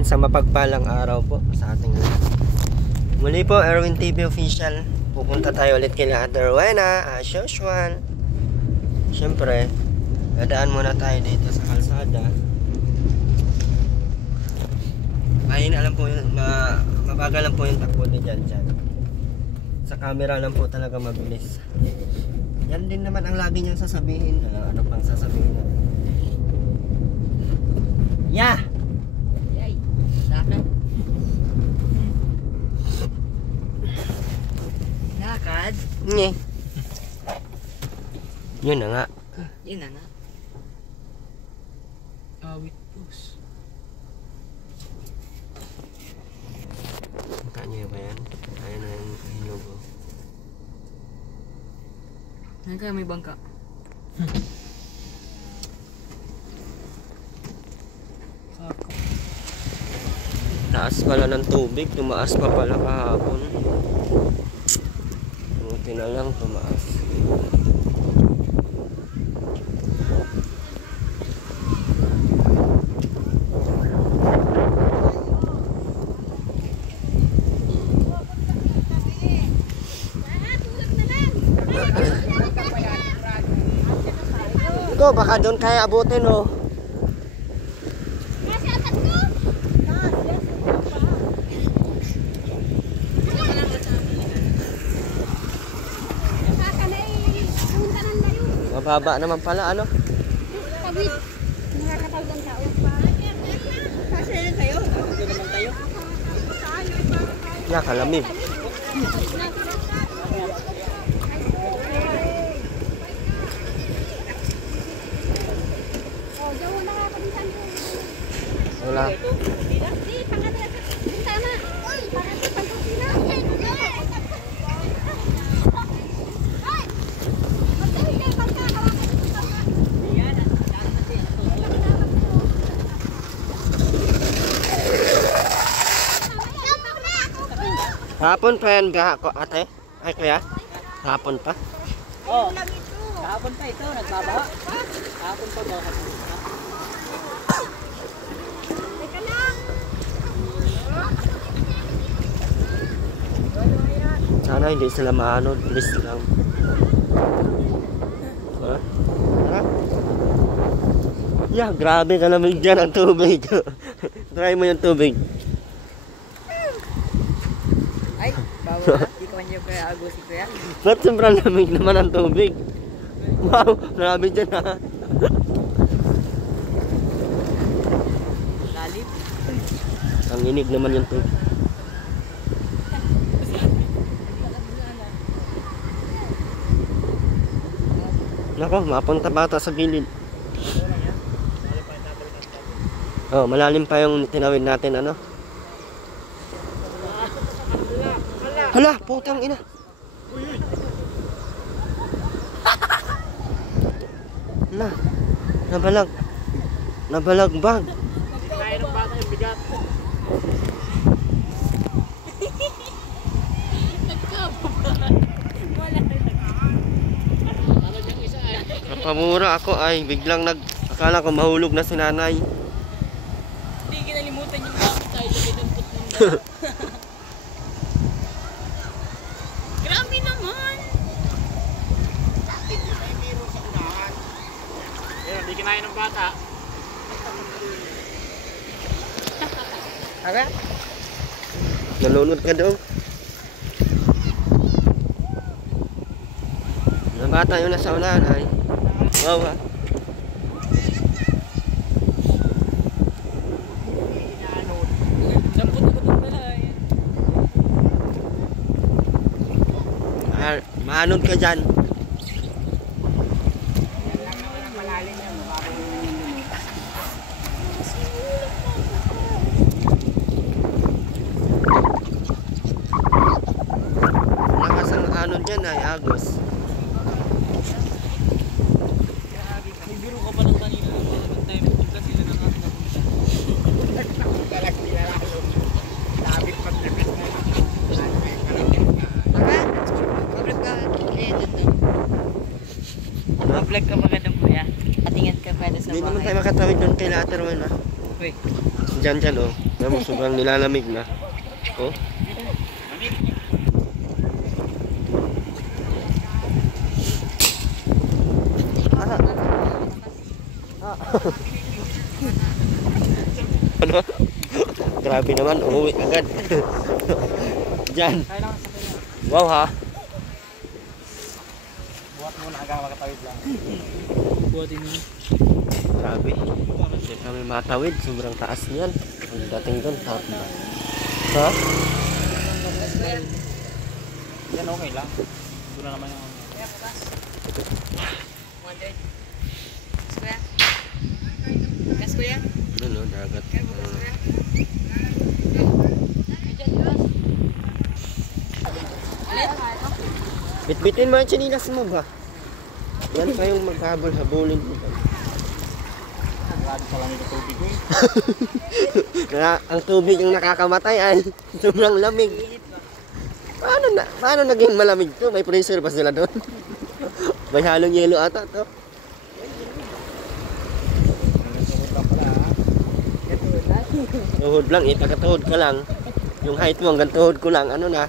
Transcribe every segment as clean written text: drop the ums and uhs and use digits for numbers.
and sa mapagpalang araw po sa ating lahat. Muli po, Erwin TV Official. Pupunta tayo ulit kay Ate Rowena as usual. Siyempre, dadaan muna tayo dito sa kalsada. Ayun, alam po yun, mabagal lang po yung takbo ni Jan. Sa camera lang po talaga mabilis. Yan din naman ang lagi niyang sasabihin. Ano pang sasabihin natin? Yeah! Yay! Lakad. Lakad? Nye. Yun na nga. Yun na nga. Awit pus. Mukha niyo ba yan? Ayun na yung logo. Hanggang may bangka. Taas pala ng tubig, tumaas pa pala kahapon. Buti na lang tumaas. Ito, baka doon kaya abutin oh. Mababa naman pala, ano? Tawid. Nakakatawag tao. Kasi yan kayo. Ako naman tayo. Nakalamig. Wala. Hapon pa yan ba ako, ate? Ay, kuya? Hapon pa? Oh, kahapon pa ito, nagbabaha. Kahapon pa ba? Sana hindi sila maano, please lang. Ha? Ha? Yeah, grabe ka lamig dyan ang tubig. Try mo yung tubig. Ay, bawal na. Di ko man yung kaya agusin ko yan. Ba't sobrang lamig naman ang tubig? Wow, grabe dyan ha. Lalim. Ang inig naman yung tubig. Nako, mapunta bata sa gilid. Oh, malalim pa yung tinawid natin, ano? Hala, putang ina. Nabalag. Nabalagbag. Kaya ng bata yung bigat. Napamura ako ay biglang akala ko mahulog na si nanay. Hindi kinalimutan yung gamit tayo. Dampot ng grabe naman. Hindi kinain ng bata. Aga? Nalunod ka daw. Na bata yun nasa unahan ay. Wow ha. Dampot ako ng balay. Maanod ka dyan. Lakas ang anod dyan ay agos. Nagbiro ka pa ng kanina. Ang time punta sila ng ating napunta. Galak nila lalo. Labit pag-labit na. Mag-vlog ka magandang kuya. Patingin ka pwede sa Hindi naman bahay. tayo makatawid doon kay Ate Rowena. Uy. Dyan oh. Alam mo, sobrang nilalamig na. Oh. Ano? Grabe naman, umuwi agad. Diyan. Wow ha. Buhat muna hanggang makatawid lang. Buhatin mo. Grabe. Hindi kami matawid. Sobrang taas niyan. Ang dating doon, taas ba? Ha? Yan okay lang. Doon na naman yung... Gas kuya? Ano, dagat. Bitbitin mo yung chinilas mo ba? Yan kayong maghabol-habulin dito. Grabe sa lamig ng tubig ko eh. Ang tubig ang nakakamatay ay sobrang lamig. Paano naging malamig to? May freezer ba sila doon? May halong yelo ata to. Tuhod lang, itakatuhod ka lang. Yung height mo hanggang tuhod ko lang, ano na.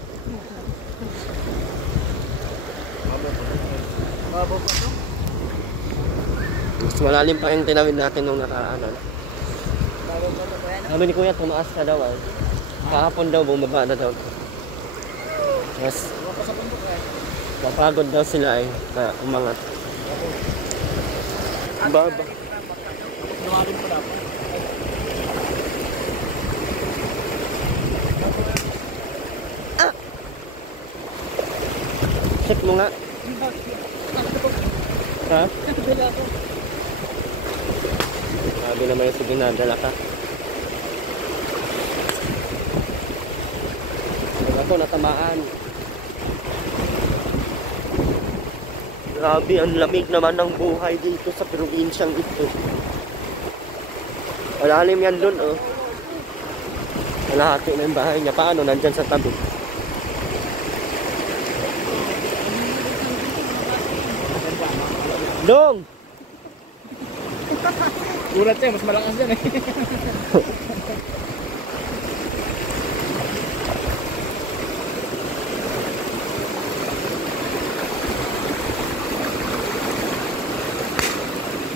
Mas malalim pa yung tinawid natin nung nakaraan. Sabi ni Kuya, tumaas ka daw ay. Kahapon daw, bumaba na daw. Mas mapagod daw sila ay na umangat. Baba. Lumalim ko dapat. Check mo nga. Ha? Grabe naman yung sige nadala ka. Pag ako natamaan. Grabe, ang lamig naman ng buhay dito sa probinsyang ito. Malalim yan dun, oh. Kalahati na yung bahay niya. Paano? Nandyan sa tabi. Dong! Ulat siya, mas malakas yan eh.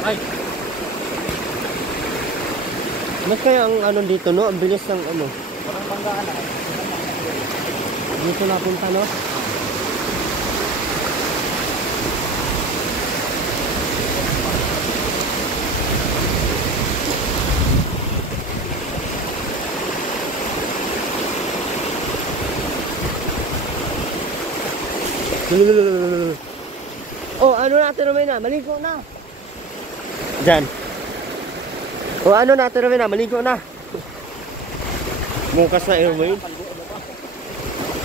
Ay! Ano kaya ang ano dito, no? Ang bilis ng ano. Walang banggaan na. Dito napunta, no? Oh, ano natin naman na? Maligo na. Diyan. Oh, ano natin naman na? Maligo na. Bukas na airway.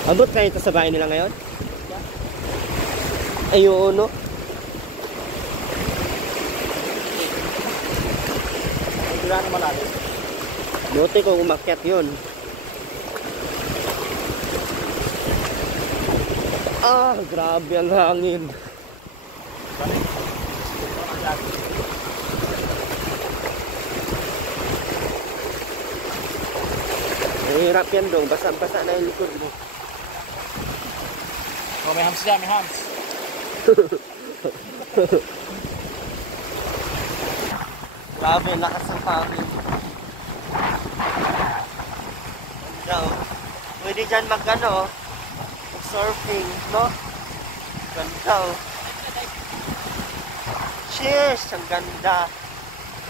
Abot kayo ito sa bahay nila ngayon? Ayun, no? Wala na malalim. Buti kung umakyat yun. Ah, grabe ang hangin. Mahirap yan dong, basa-basa na yung likod mo. Oh, may hams dyan, may hams. Grabe, lakas ng hangin. Ganda, oh. Pwede dyan mag-ano, surfing, no? Ganda, oh. Cheers! Ang ganda.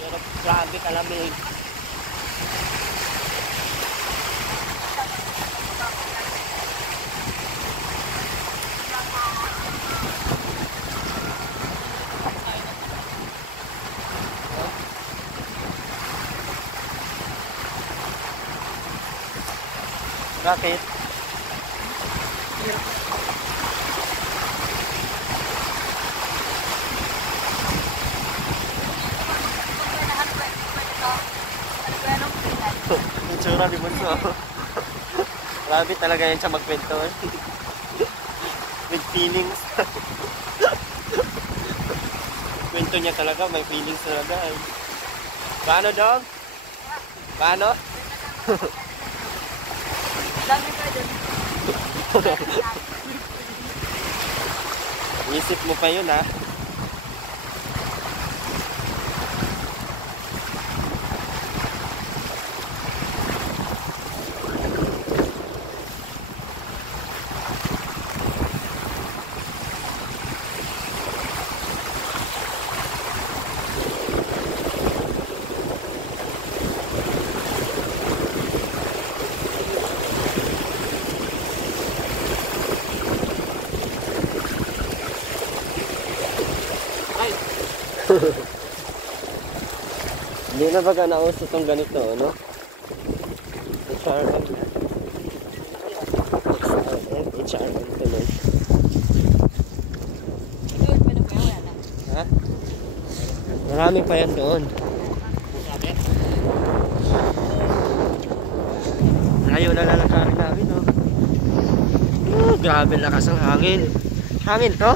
Pero grabe kalamig. Bakit? Itsura ni Bunso. Grabe talaga yan siya magkwento. With feelings. Kwento niya talaga, may feelings talaga. Paano, dog? Paano? Dami pa dyan. Isip mo pa yun, ha? Hindi na baga nauso itong ganito, no? HRM. HRM tuloy. Ito yung pinapayaw na. Ha? Marami pa yan doon. Layo na lalakarin namin, no? Oh, grabe lakas ang hangin. Hangin to?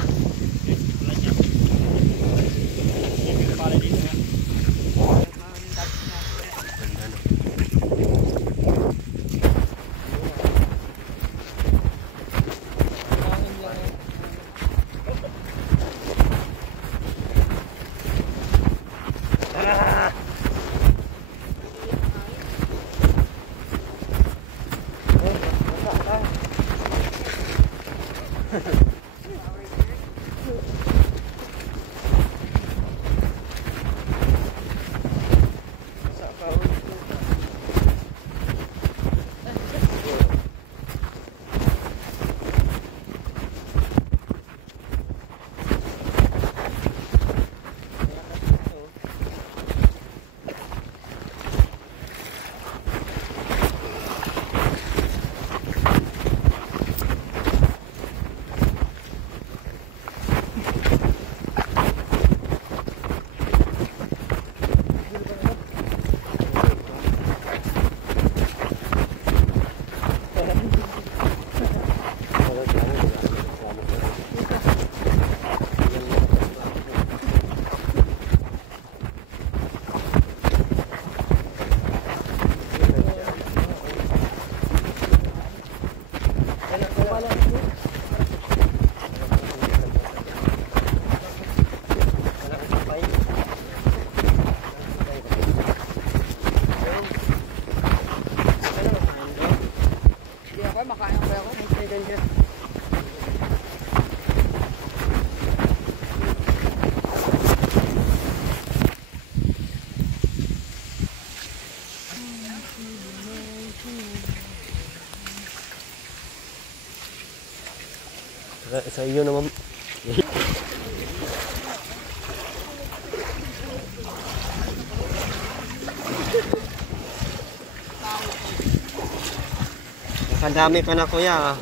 Sa iyo naman. Nakadami pa na kuya.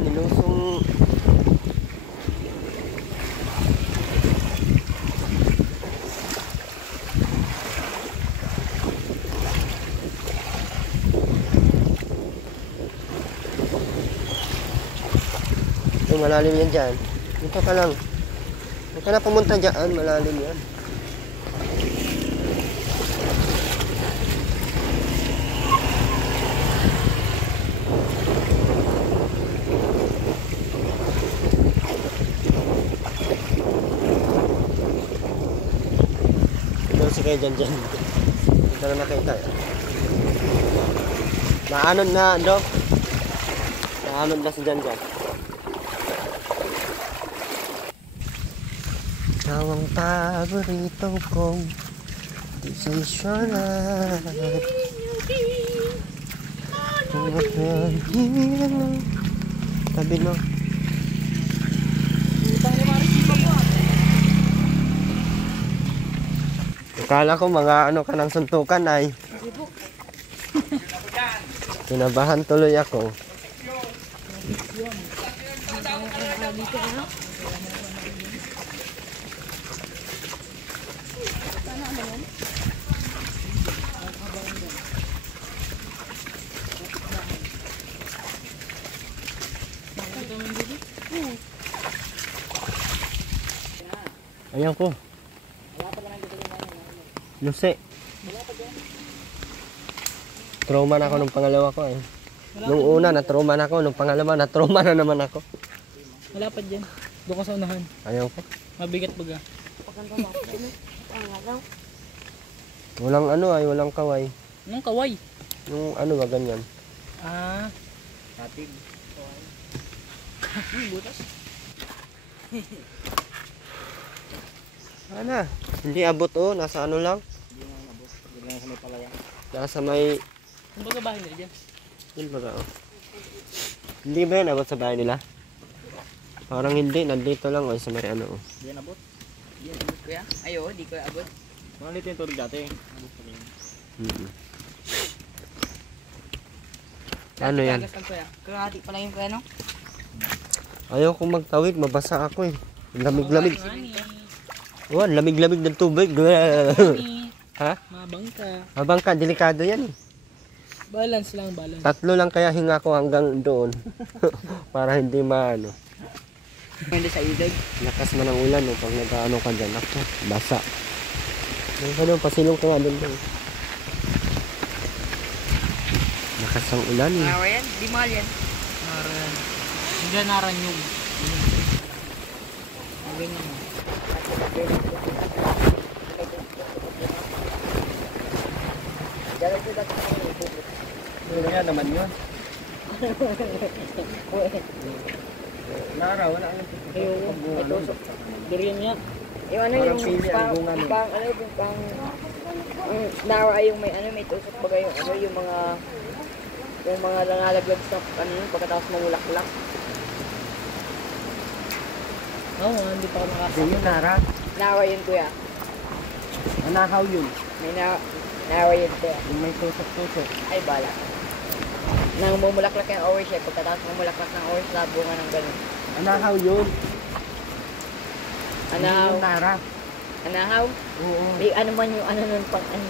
Nilusong malalim yan dyan. Dito ka lang. Huwag ka na pumunta dyan. Malalim yan. Si kayo dyan. Dito na nakita. Naanod na, Dok. Naanod na si dyan. Ikaw ang paborito kong desisyon na tabi no. Akala ko mga ano ka ng suntukan ay. Kinabahan tuloy ako. Ano yan? Nakikita mo yung dito? Ayan ko. Lusi. Trauma na ako nung pangalawa ko eh. Nung una, na-trauma na ako. Nung pangalawa, na-trauma na naman ako. Malapad dyan. Doon ka sa unahan. Ayaw ko. Mabigat baga. Walang ano ay, walang kaway. Anong kaway? Yung ano ba, ganyan. Ah. Katig. Butas. Ano? Hindi abot oh, nasa ano lang. Hindi nga nabos. Hindi lang sa may palayan. Nasa may, Kung baga bahay nila dyan. yun ba oh. Hindi ba yan abot sa bahay nila? Parang hindi, nandito lang oh, sa may ano oh. Hindi nabot. Di abot kuya? Ay oo, di ko abot. Mga lito yung tulog dati. Nabot pa rin. Ano yan? Tagas lang kuya. Kalahati pa lang yung kuya no? Ayaw kong magtawid, mabasa ako eh. Lamig-lamig. Oh, lamig-lamig ng tubig. Ha? Mabang ka. Habang ka, delikado yan eh. Balance lang, balance. Tatlo lang kaya hinga ko hanggang doon. Para hindi maano. Hindi sa idag. Lakas man ang ulan oh, pag nag-ano ka dyan. Ako, basa. Yung ano, pasilong ka nga doon. Lakas ang ulan eh. Araw yan? Di mahal yan. Naran. Hindi naran yung. Ang ganyan mo. Kaya naman yun. Nara, wala ang Ayaw, may tusok. Durian niya. Yung ano Parang yung pili ang pang, bunga nun. pang ano yung pang nawa yung may ano may tusok baga yung ano yung mga nangalaglag sa ano yun pagkatapos mamulaklak. Oo, hindi pa ako Hindi nakasama. yun, Nara. Nawa yun kuya. Anahaw yun. May nawa yun kuya. Yung may tusok-tusok. Ay bala. Nang mumulaklak yung orange eh pagkatapos mamulaklak ng orange sa bunga ng ganun. Anahaw yun. Anahaw. Yung Nara. Anahaw. Oo. May ano man yung ano nun pang ano.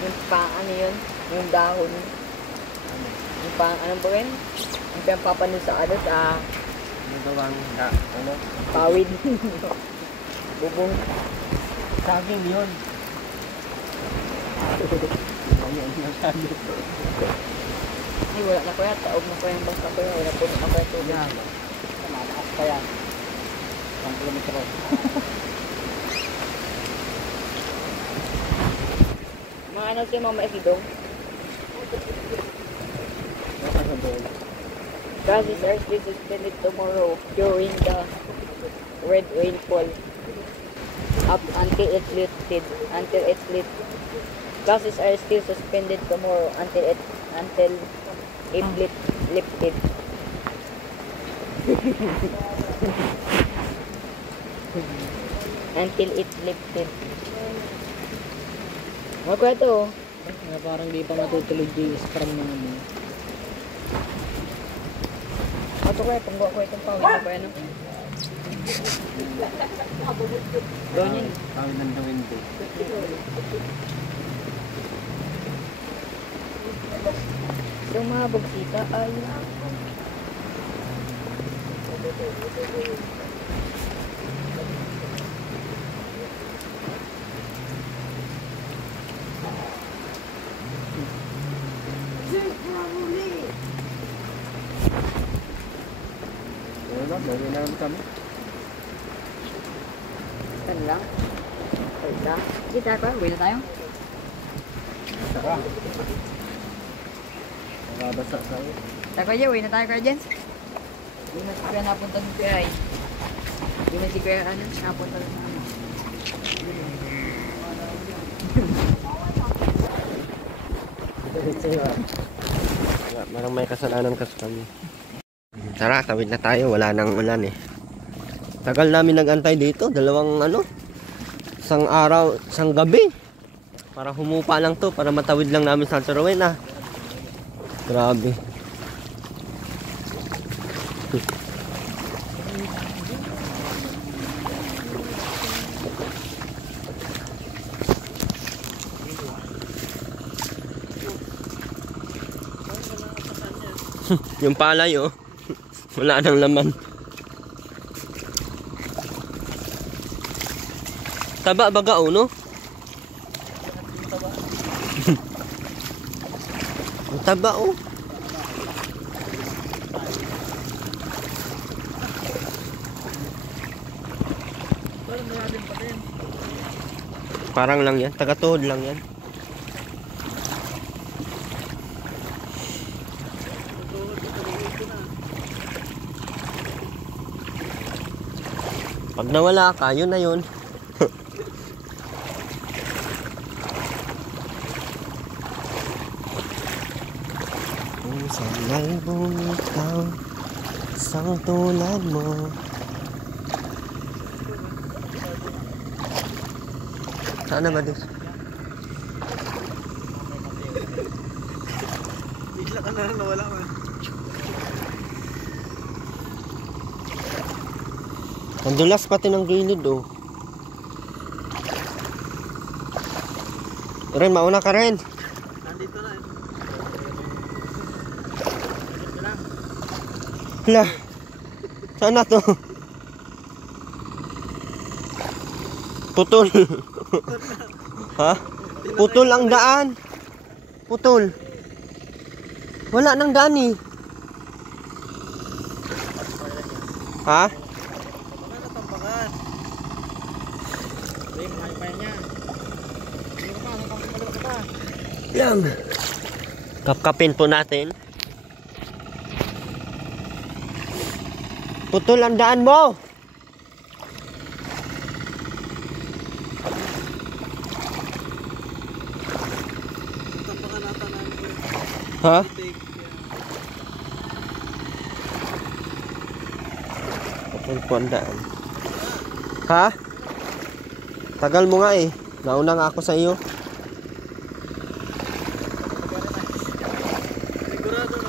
Yung pang ano yun. Yung dahon. Yung pang ano ba yun? Yung pinapapanin sa ano sa Yung gawang ano? pawid. Bubong. Saging yun. Ayan yung saging. Ay, wala na kuya. Taob na kuya yung bangka kuya. Wala po na kuya tubig. Yan. Malakas pa yan. 1 kilometro. Mga ano siya mga maisidong. Nakasadoy. Buses are still suspended tomorrow during the red rainfall. Up until it's lifted. Buses are still suspended tomorrow until it lifted. Until it's lifted. Mga kuya to. Na parang di pa matutulog yung scrum na ano. Ito kuya, tunggu ako itong pawid na kuya no. Doon yun. Tawid ng the window. Yung mga bugsita ay Wala, gawin namin kami. kan lang. Isa. Kita pa, uwi na tayo. Saka. Nakabasa sa'yo. Tako dyan, uwi na tayo kuya Jens. Hindi na si kuya napunta ng kuya eh. Hindi na si kuya ano, napunta ng ano. Marang may kasalanan kasi kami. Tara, tawid na tayo. Wala nang ulan eh. Tagal namin nagantay dito. Dalawang ano. Isang araw, isang gabi. Para humupa lang to. Para matawid lang namin sa Santa Rowena. Grabe. Yung palay oh. Wala nang laman. Taba baga oh no? Ang taba oh. Parang lang yan, taga-tuhod lang yan. Pag nawala ka, yun na yun. Kung sana'y bumitaw, isang tulad mo. Saan na ba dis? Bigla ka na nawala man. Ang dulas pati ng gilid oh. Ren, mauna ka rin. Nandito na eh. Hala. Saan na to? Putol. Ha? Putol ang daan. Putol. Wala nang daan eh. Ha? Wala na tambakan. Hindi, mahal niya. Hindi ka pa, hanggang ka pa. Yan. Kapkapin po natin. Putol ang daan mo. Tambakan nata na ano eh. Ha? Putol po ang daan. Ha? Tagal mo nga eh. Nauna nga ako sa iyo. Sigurado na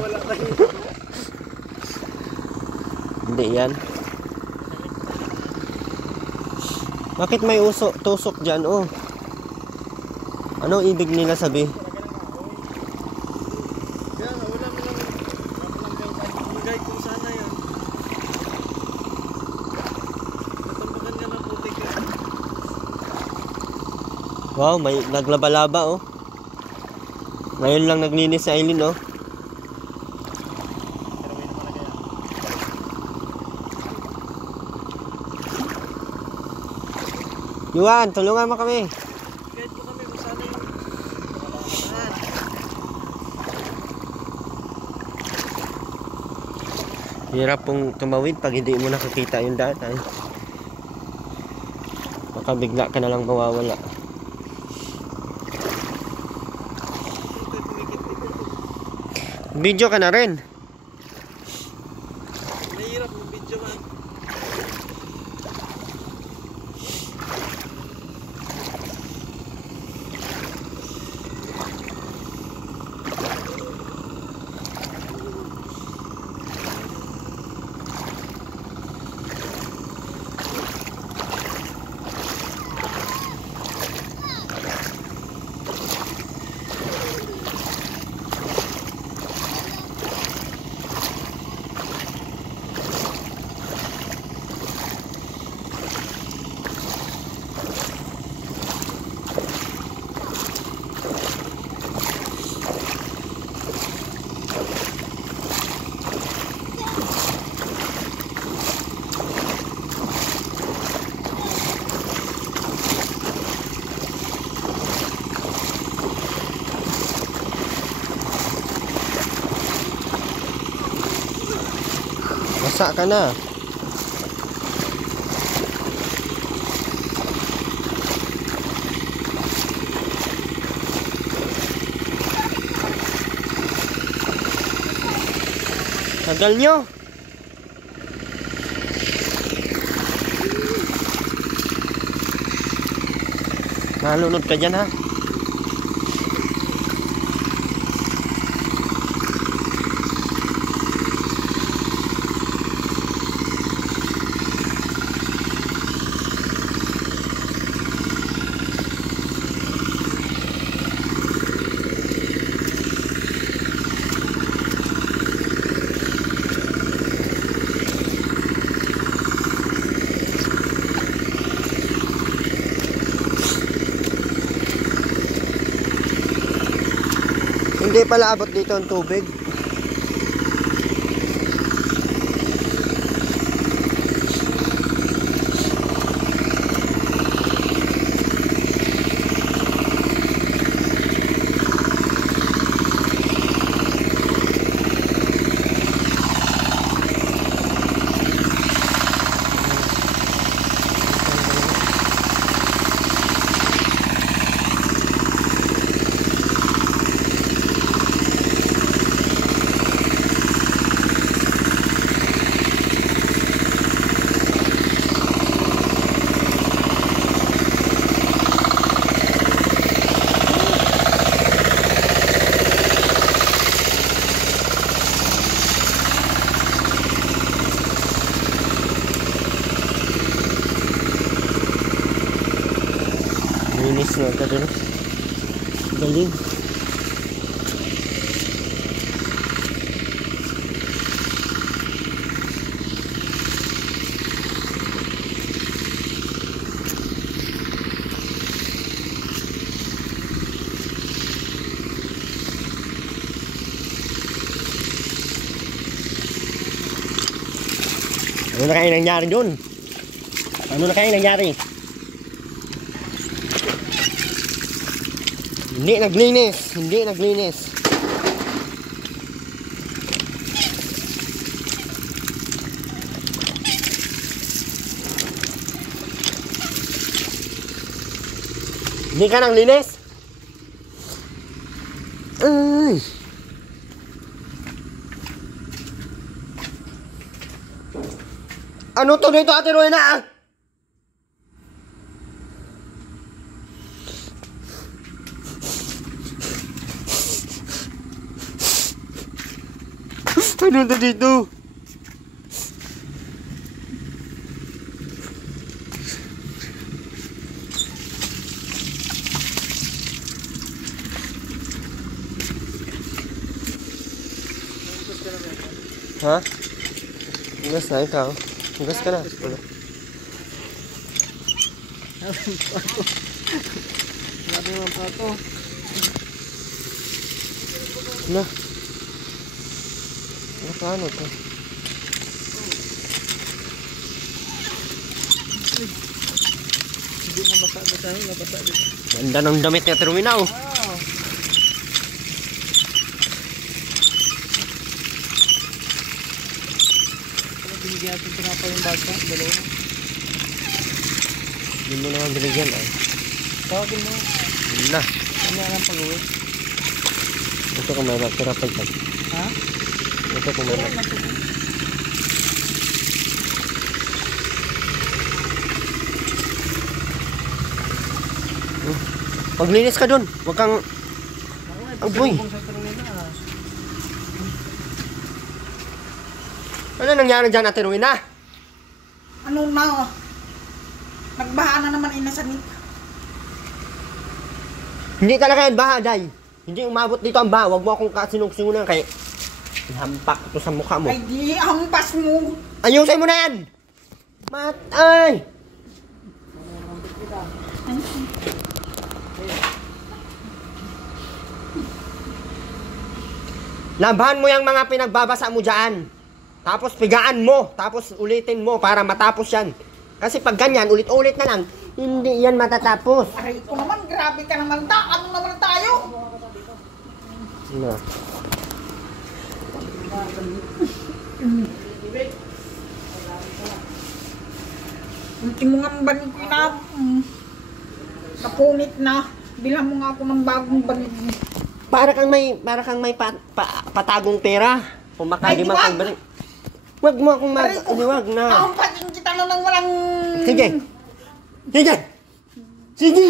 wala tayo. Hindi yan. Bakit may tusok dyan oh? Ano ibig nila sabi? Yan, wala mo lang. Guide kung sana yan. Natambakan ka ng putik yan. Wow, may naglaba-laba oh. Ngayon lang naglinis si Aileen oh. Yuan, tulungan mo kami. Guide mo kami kung sana yung Hirap pong tumawid pag hindi mo nakikita yung daan ay. Baka bigla ka na lang mawawala. Video ka na rin. Mahirap ng video man. Basa ka na. Tagal nyo. Nalunod ka dyan ha. Hindi pala abot dito ang tubig. Linis na ito doon. Galing. Ano na kaya nangyari doon? Ano na kaya nangyari? Hindi naglinis. Hindi naglinis. Hindi ka naglinis? Ay. Ano to dito, Ate Rowena? Ano to dito? Ha? Hugas na ikaw. Hugas ka na. Grabe naman pa ito. Na. Ano to? Hindi nabasa-basa. Nabasa dito. Ganda ng damit niya, Terminaw. Wow. Binigyan natin tinapa yung basa. Dalawa. Hindi mo naman binigyan ay. Tawagin mo. Hindi na. Ano ang pag-uwi? Ito kung may matirapan ka. Ha? Ito kung may matirapan. Paglinis ka dun. Huwag kang... Agoy. Ano nangyari dyan, Ate Rowena? Ano na? Nagbaha na naman inasanit. Hindi talaga yan baha, Day. Hindi umabot dito ang baha. Huwag mo akong kasinung-singunan kay... Hampak ito sa mukha mo. Ay di, hampas mo. Ayusin mo na yan! Ay! Labahan mo yung mga pinagbabasa mo dyan. Tapos pigaan mo. Tapos ulitin mo para matapos yan. Kasi pag ganyan, ulit-ulit na lang, hindi yan matatapos. Aray ko naman, grabe ka naman da. Ano naman tayo? Na. Unti mo nga ang banig ko na. Kapunit na. Bilang mo nga ako ng bagong banig. Para kang may patagong pera. Kung makaliman kang balik. Huwag mo akong mag-aliwag na. Hampasin kita na nang walang... Sige. Sige. Sige.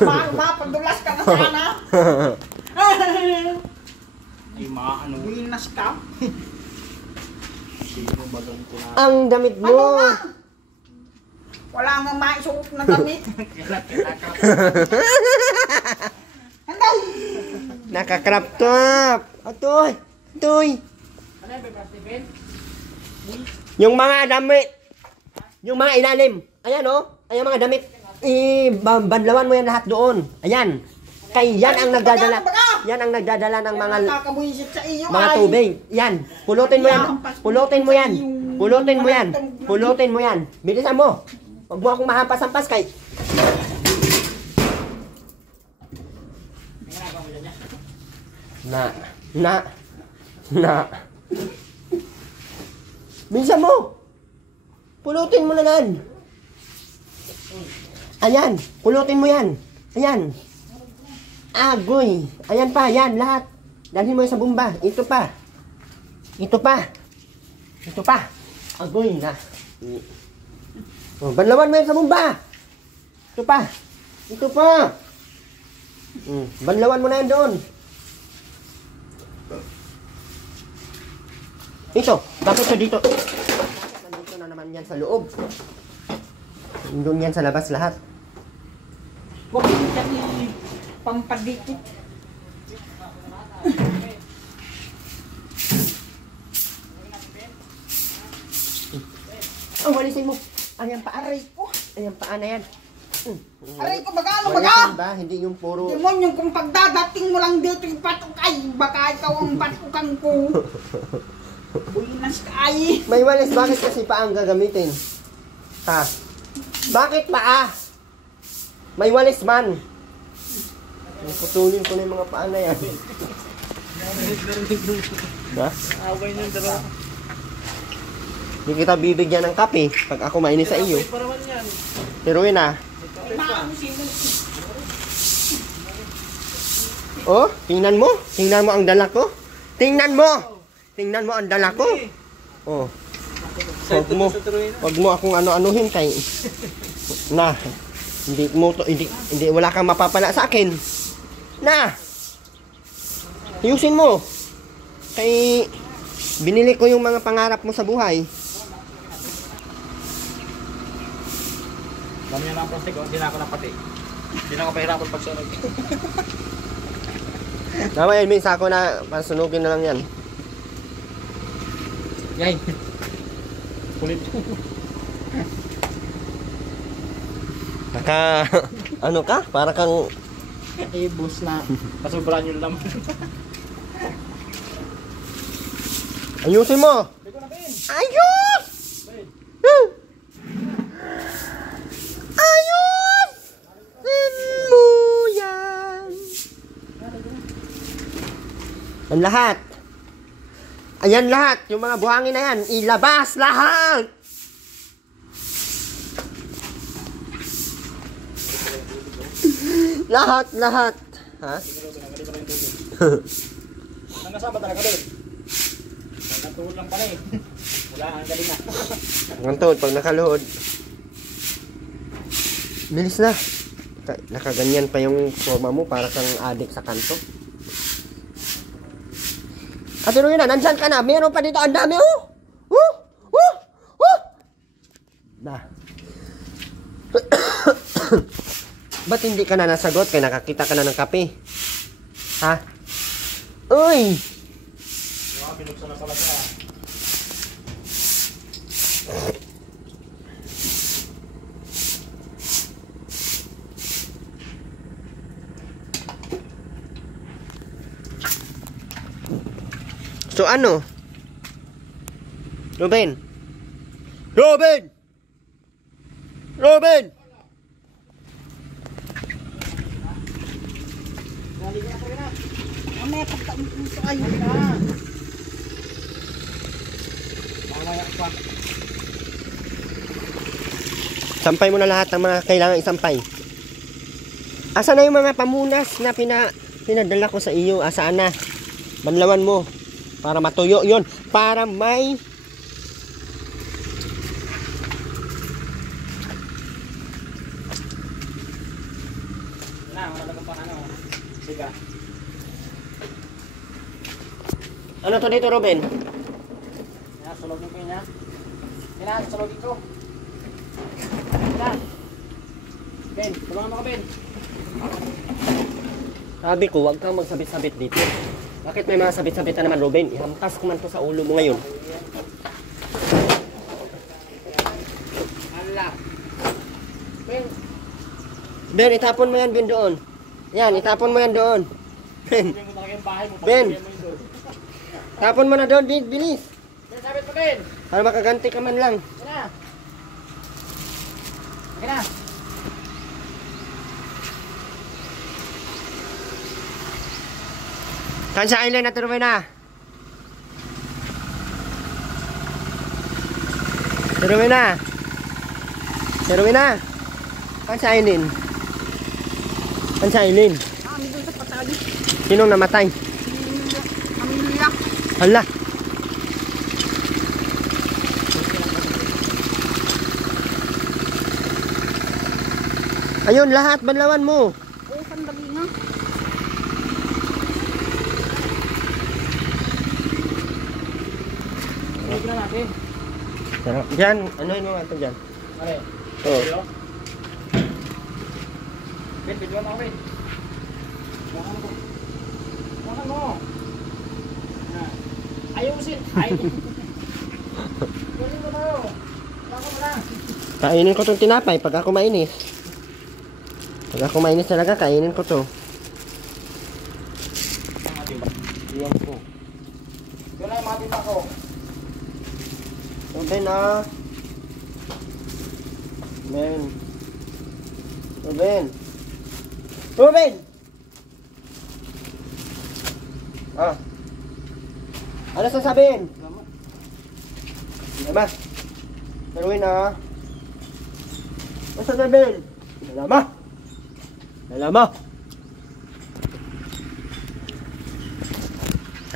Padulas ka na sana. Ay, maano. Winas ka. Ang damit mo. Ano nga? Wala nga maisuot na damit. Ano? Naka-crop top. Atoy. Atoy. Yung mga damit. Yung mga ilalim. Ayan oh. Ayan mga damit. Banlawan mo yan lahat doon. Ayan. Kay yan ang nagdadala. Yan ang nagdadala ng mga Nakakabuisit sa iyo. mga ay. tubig. Yan. Pulutin mo yan. Pulutin mo yan. Pulutin mo yan. Pulutin mo yan. Bilisan mo. Huwag mo akong mahampas-hampas kay. Na. Bilisan mo. Pulutin mo na yan. Ayan. Pulutin mo yan. Ayan. Agoy. Ayan pa. Yan. Lahat. Dalhin mo yan sa bumba. Ito pa. Ito pa. Ito pa. Agoy na. Oh, banlawan mo yan sa bumba. Ito pa. Ito pa. Banlawan mo na yan doon. Ito. Bakit ito dito? Nandito na naman yan sa loob. Doon yan sa labas lahat. Huwag mo dyan pampadikit. Oh, walisin mo. Ayan pa, aray ko. Ayan pa, na yan. Aray ko, baga, ano Walisin baga? ba? Hindi yung puro... Demon, yung kung pagdadating mo lang dito yung patukay, baka ikaw ang patukan ko. Buinas ka ay. May walis, bakit kasi pa ang gagamitin? Ha? Bakit pa? May walis man. Putulin ko na yung mga paa na yan. Ha? Away nyo dalawa. Hindi kita bibigyan ng kape pag ako mainis sa iyo. Pa naman yan. Pero yun ah. Maano sino? Oh, tingnan mo. Tingnan mo ang dala ko. Tingnan mo. Tingnan mo ang dala ko. Oh. Wag mo akong ano-anuhin kay na. Hindi wala kang mapapala sa akin. Na. Ayusin mo. Kay binili ko yung mga pangarap mo sa buhay. Dami yan ang plastic, hindi na ako napati. Hindi na ako pahirapan pagsunog. Tama yan, may sako na pasunugin na lang yan. Yay! Kulit. Ano ka? Para kang Ibus na. Kasobrahan yung laman. ayusin mo. Ayos! Ayusin mo yan. Ang lahat. Ayan lahat. Yung mga buhangin na yan. Ilabas lahat. Lahat. Ha? Hanggang saan ba talaga doon? Nagkatuhod lang pala eh. Wala ang galing na. Ngantod, pag nakaluhod. Bilis na. Nakaganyan pa yung forma mo para kang adik sa kanto. Ate Ruina, nandyan ka na. Meron pa dito. Ang dami, oh! Na. Ba't hindi ka na nasagot? Kaya nakakita ka na ng kape. Ha? Uy! Binuksan na pala siya. So ano? Ruben! Mamaya pagkaunto ay na. Mamaya pa. Sampay mo na lahat ng mga kailangan isampay. Asa na yung mga pamunas na pinadala ko sa iyo? Asaan na? Banlawan mo. Para matuyo yon. Para may... Wala pa ano. Siga. Ano to dito, Ruben? Yan, sulogin ko niya. Yan, sulogin ko. Yan. Ben, tulungan mo ka, Ben. Sabi ko, huwag kang magsabit-sabit dito. Bakit may mga sabit-sabit na naman, Ruben? Ihampas ko man to sa ulo mo ngayon. Ala. Ben, Ben, itapon mo yan, Ben, doon. Yan, itapon mo yan doon. Ben, Sabihin mo talaga yung bahay mo. Ben. Pagpapagyan mo yun doon. tapon mo na doon, bilis. Ben, sabit mo, Ben. Para makaganti ka man lang. Sige na. Sige na. Saan sa island na turuin na? Turuin na. Turuin na. Saan sa island? Saan sa island? Kami doon sa patali. Sinong namatay? Kami nila. Hala. Ayun, lahat banlawan mo. Oo, sandali nga. Sige na natin. Diyan, ano yun mo nga ito dyan? Ano? Oo. Video? Ben, video mo ako, Ben. Bukan mo. Bukan mo. Ah. Ayusin. Ay. Galing mo tayo. Bukan mo lang. Kainin ko itong tinapay pag ako mainis. Pag ako mainis talaga, kainin ko to. Diyan ko. Yun lang yung mga tipa ko. Ruben ah. Ruben. Ruben. Ruben! Ah. Ano sasabihin? Lama. Ruben ah. Ano sasabihin? Lama. Lama.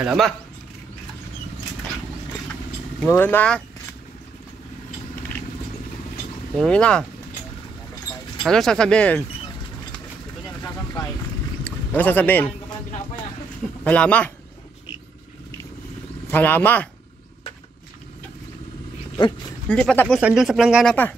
Lama. Ruben ah. Ruben ah. Ano sasabihin? Ito niya nagsasampay. Ano sasabihin? Kain ka pa ng tinapay ah. Salama. Salama. Hindi pa tapos. Andun sa planggana pa.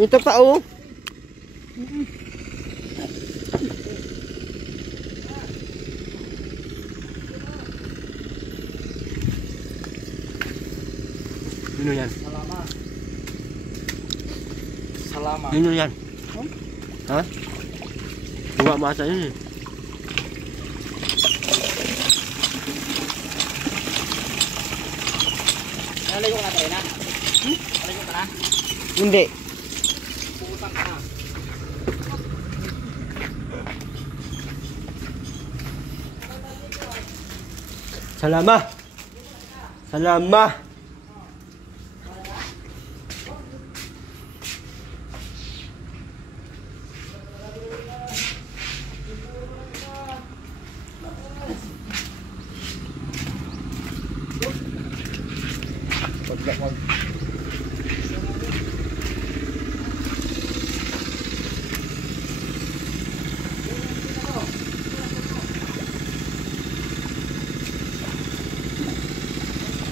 Ito pa oh. Ano yan? Salama. Salama. Ano yan? Ha? Buka masa yun eh. Naligo ka na tayo na? Naligo ka na? Hindi. Puutang ka na. Salama. Salama.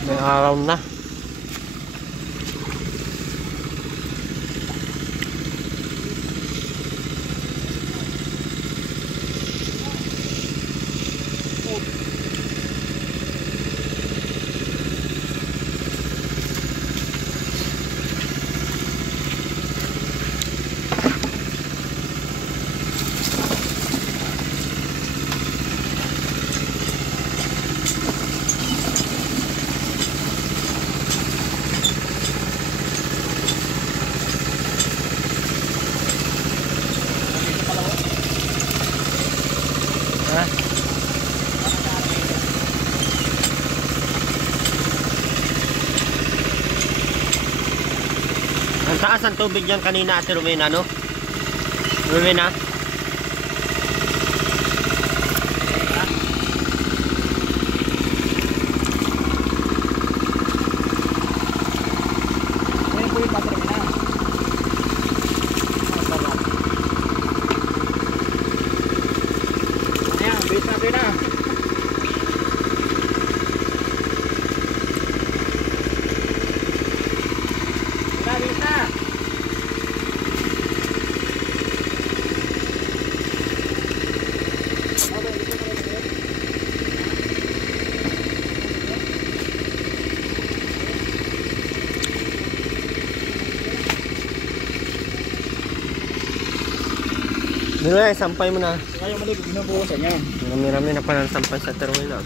May araw na. Ha? Ang taas ang tubig dyan kanina, Ate Rowena, no? Rowena? Ngayon po yung patrami na. Masarap. Ayan, bilis natin na. Dito sampay mo na. Kaya maligo, binubuhusan yan. Marami-rami na pala sampay sa terminal.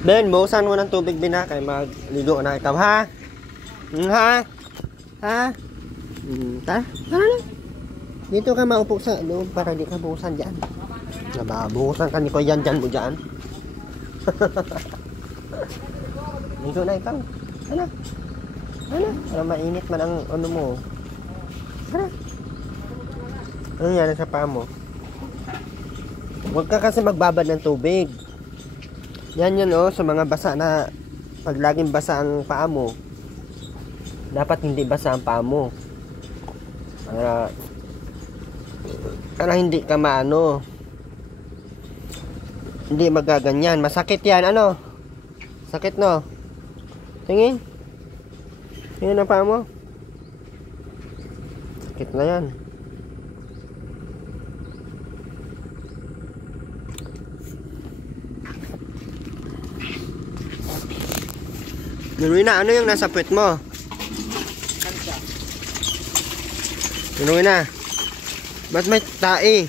Ben, buhusan mo ng tubig bin ha, kaya magligo na ikaw ha? Ha? Ha? Tara na. Dito ka maupo sa loob para di ka buhusan dyan. Nababuhusan ka ni Kuya dyan mo dyan. Ligo na ikaw. Ano? Para mainit man ang ano mo. Tara. Ano yan sa paa mo? Huwag ka kasi magbabad ng tubig. Yan sa mga basa na pag laging basa ang paa mo, dapat hindi basa ang paa mo. Para hindi ka maano. Hindi magaganyan. Masakit yan. Ano? Sakit no? Tingin. Tingin ang paa mo. Sakit na yan. Nuruina, ano yung nasa puwet mo? Nuruina, ba't may tae?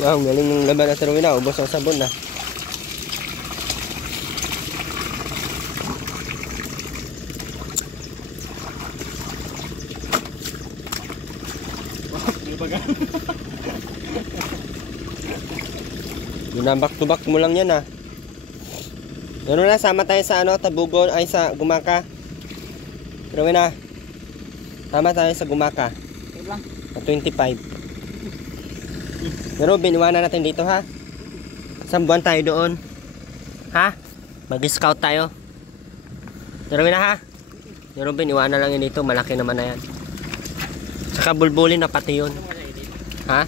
Wow, galing ng laban na si Nuruina. Ubos ang sabon na. Ginabak to back mo lang yan Ano na, sama tayo sa Tabugon ay sa Gumaka. Pero na. Sama tayo sa Gumaka. Sa 25. Pero biniwanan natin dito ha. Isang buwan tayo doon. Ha? Mag-scout tayo. Pero na ha. Pero biniwanan lang yun dito, malaki naman na yan. Saka bulbulin na pati yun. Ha?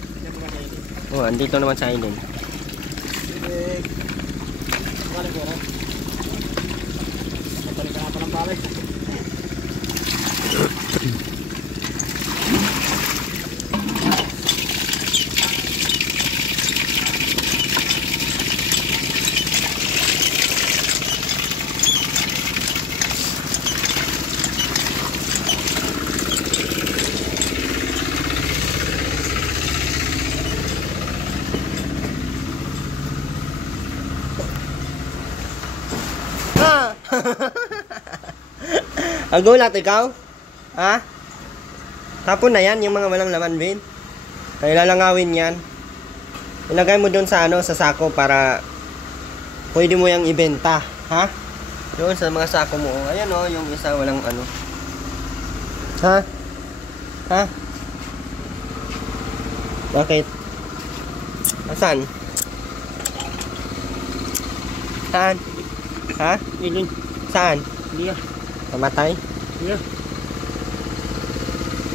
Oh, andito naman sa akin. Agulat ikaw? Ha? Tapon na yan, yung mga walang laman, Ben. Kaya lalangawin yan. Ilagay mo doon sa sa sako para pwede mo yung ibenta. Ha? Doon sa mga sako mo. Ayan yung isa walang ano. Ha? Ha? Bakit? Saan? Saan? Ha? Ilin. Saan? Hindi Namatay? Iya.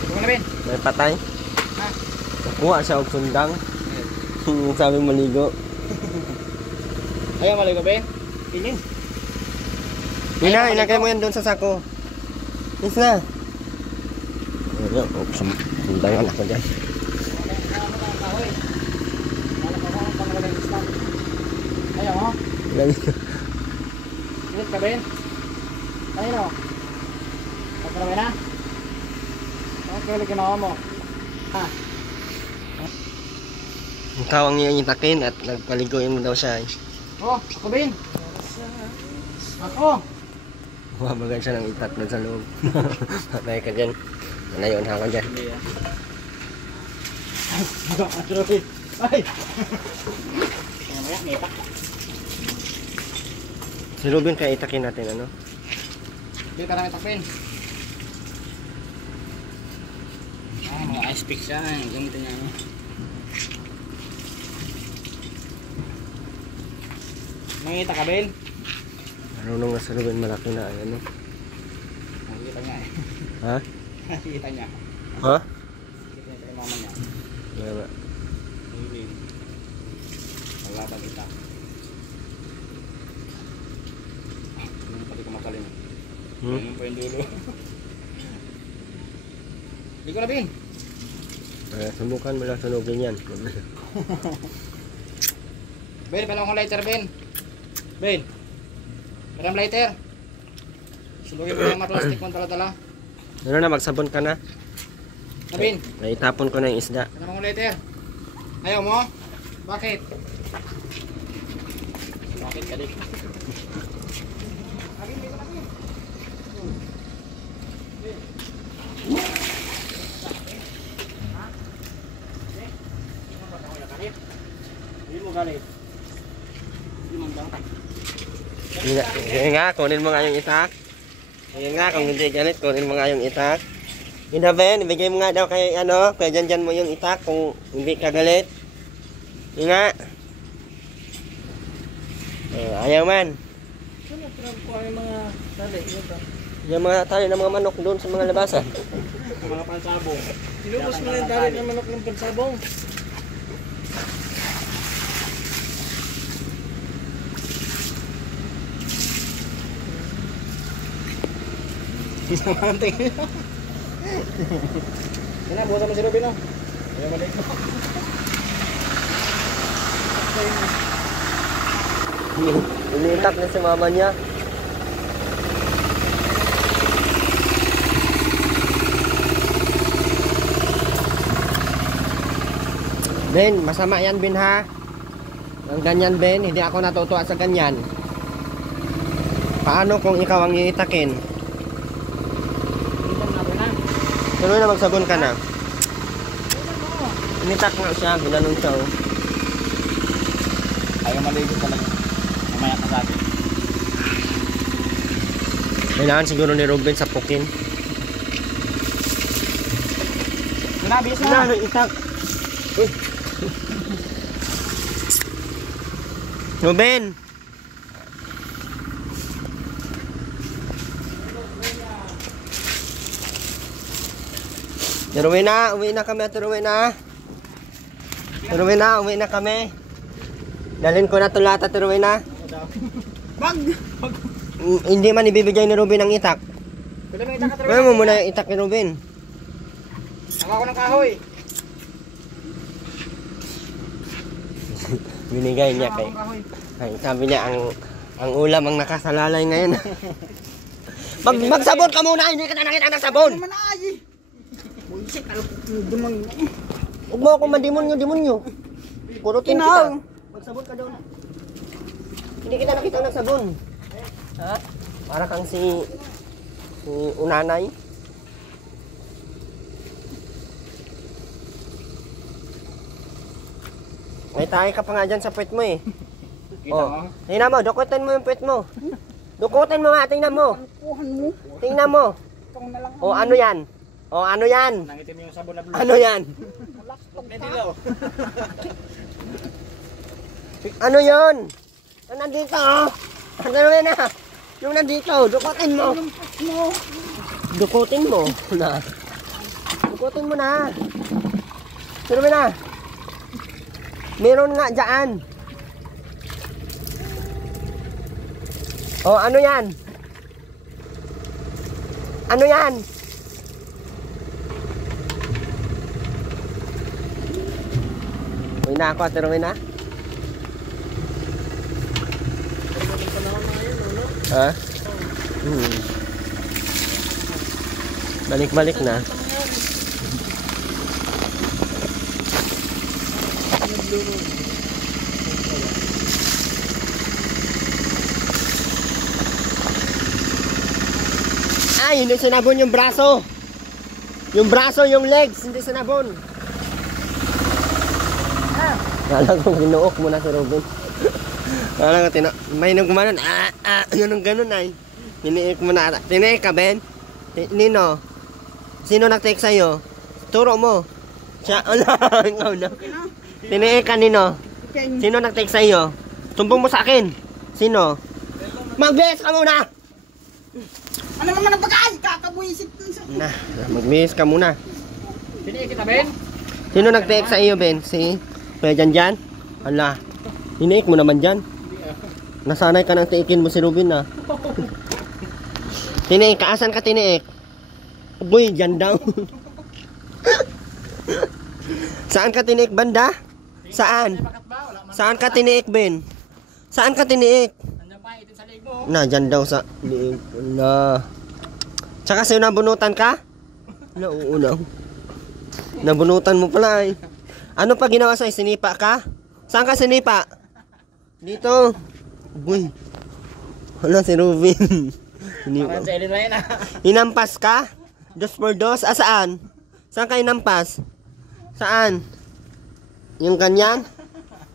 Kung Ben? May patay? Ha? Nakuha siya og sundang. Sabi maligo. Ayaw maligo Ben? Ilin. Ilagay mo yan doon sa sako. Yes na. Sundangan ako dyan. Ayaw mo? Ilit ka Ben? Ayaw mo? Pagkarawin na? Bakit kayo ginawa mo? Ha? Ikaw ang itakin at nagpaliguin mo daw siya. Oh, ako Ben? Ako? Mabagan siya ng itat doon sa loob. Patay ka dyan. Malayon ako dyan. Ay! Mamaya, may itak. Si Ruben kaya itakin natin ano? Hindi ka namin takpin. Mga ice pick siya. Gamitin niya. Mangita ka, Ben? Marunong na sa Ruben malaki na ay ano? Nakikita niya eh. Ha? Nakikita niya. Ha? Nakikita niya kay mama niya. Wala. Ruben. Wala pag itak. Hindi pati kumakalim. Ganun pa yung dulo. Hindi ko na, Ben. Subukan mo lang sunugin yan. Ben, palang ko lighter, Ben. Ben. Palang lighter. Sulugin mo yung mga plastic mo tala-tala. Ano na, magsabon ka na. Ben, Naitapon ko na yung isda. palang ko lighter. Ayaw mo? Bakit? Bakit ka din? Hindi mo galit. Hindi mo galit. Yun nga, kunin mo nga yung itak. Yun nga, kung hindi galit, kunin mo nga yung itak. Yun na, Ben, ibigay mo nga daw kay ano, kaya dyan mo yung itak kung hindi ka galit. Yun nga. Ayaw man. Ano, ko yung mga tali, yun ba? Yung mga tali ng mga manok doon sa mga labasan. Mga pansabong. Inubos mo na yung tali ng manok ng pansabong. Isang manting. Yan na, buwasan mo si Robin, no? Ayaw maligo. Initak na si mama niya. Ben, masama yan, Ben, ha? Ang ganyan, Ben, hindi ako natutuwa sa ganyan. Paano kung ikaw ang iitakin? Dito na, Ben, ha? Tuloy na, magsabon ka na. Initak nga siya, ginanong siya, oh. Ayaw maligo talaga. Mamaya ka sa akin. Kailangan siguro ni Ruben sa pukin. Sinabis na. Itak. Ruben! Uwi na kami at uwi na kami. Dalhin ko na ito lahat at uwi na. Wag! Hindi man ibibigay ni Ruben ang itak. Pwede mo itak ka Kuha mo muna yung itak ni Ruben. Ako ng kahoy. Binigay niya kay... Ay, sabi niya ang ulam ang nakasalalay ngayon. Magsabon ka muna, hindi ka na nakita ng sabon. Naman ay! Buisit, alam ko dumang na eh. Huwag mo akong demonyo. Kurutin kita. Magsabon ka doon. Hindi kita nakita ng sabon. Ha? Para kang si Unanay. May tayo ka pa nga dyan sa puwet mo eh. Kita mo? Tingnan mo, dukutin mo yung puwet mo. Dukutin mo nga, tingnan mo. Kuhan mo. Tingnan mo. Itong na lang. O ano yan? O ano yan? Nangitim yung sabon na blue. Ano yan? Dilaw. Ano yun? Ano nandito? Ano na? Yung nandito, dukutin mo. Dukutin mo na. Dukutin mo na. Sino ba na? Meron nga dyan. O ano yan? Ano yan? Uwi na ako at uwi na. Ha? Balik-balik na. Ay, hindi sinabon yung braso. Yung braso, yung legs, hindi sinabon. Kala ko ginuok mo na si Ruben. Kala ko may nang gumanon. Ganun ay. Tiniik mo na. Tiniik ka, Ben? Nino? Sino nag-take sa'yo? Turo mo. Siya, ikaw na. Tiniik ka, Nino? Sino nag-take sa'yo? Tumbong mo sa akin. Sino? Mag-bihis ka muna! Ano naman ang pagkain? Kakabuisit na. Mag-bihis ka muna. Piniik kita, Ben? Sino nag-take sa iyo, Ben? Si Kuya Janjan? Ala, tiniik mo naman dyan. Nasanay ka nang tiikin mo si Ruben na. Tiniik ka, asan ka tiniik? Boy, dyan daw. Saan ka tiniik banda? Saan? Bakit ba? Wala man. Saan ka tiniik, Ben? Saan ka tiniik? Nandiyan pa, itin sa liig mo. Na, dyan daw sa liig. Na. Tsaka sa'yo nabunutan ka? Nauunaw. Nabunutan mo pala eh. Ano pa ginawa sa'yo? Sinipa ka? Saan ka sinipa? Dito. Uy. Wala si Rubin. Parang sa ilin mo yan ah. Inampas ka? Dos por dos? Ah, saan? Saan ka inampas? Saan? Yung ganyan?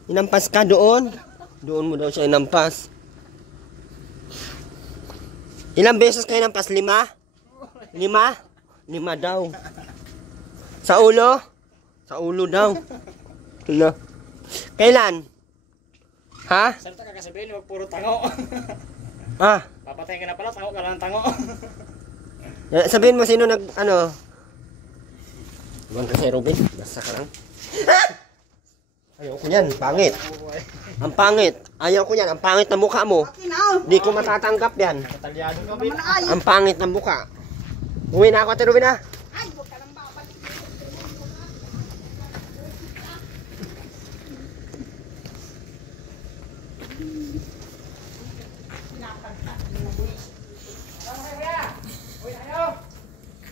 Inampas ka doon? Doon mo daw siya inampas. Ilang beses ka inampas? 5? 5? 5 daw. Sa ulo? Sa ulo daw. Ano? Kailan? Ha? Salita ka kasabihin, huwag puro tango. Ah? Papatayin ka na pala, tango ka lang tango. Sabihin mo sino nag, ano? Huwag kasi Robin, basta ka lang. Ayaw ko yan, pangit. Ang pangit. Ayaw ko yan, ang pangit na mukha mo. Akin na. Di ko matatanggap yan. Katalyado ka, Ben. Naman ay. Ang pangit na mukha. Uwi na ako, Ate Robin, ha? Ay, huwag ka nang babalik.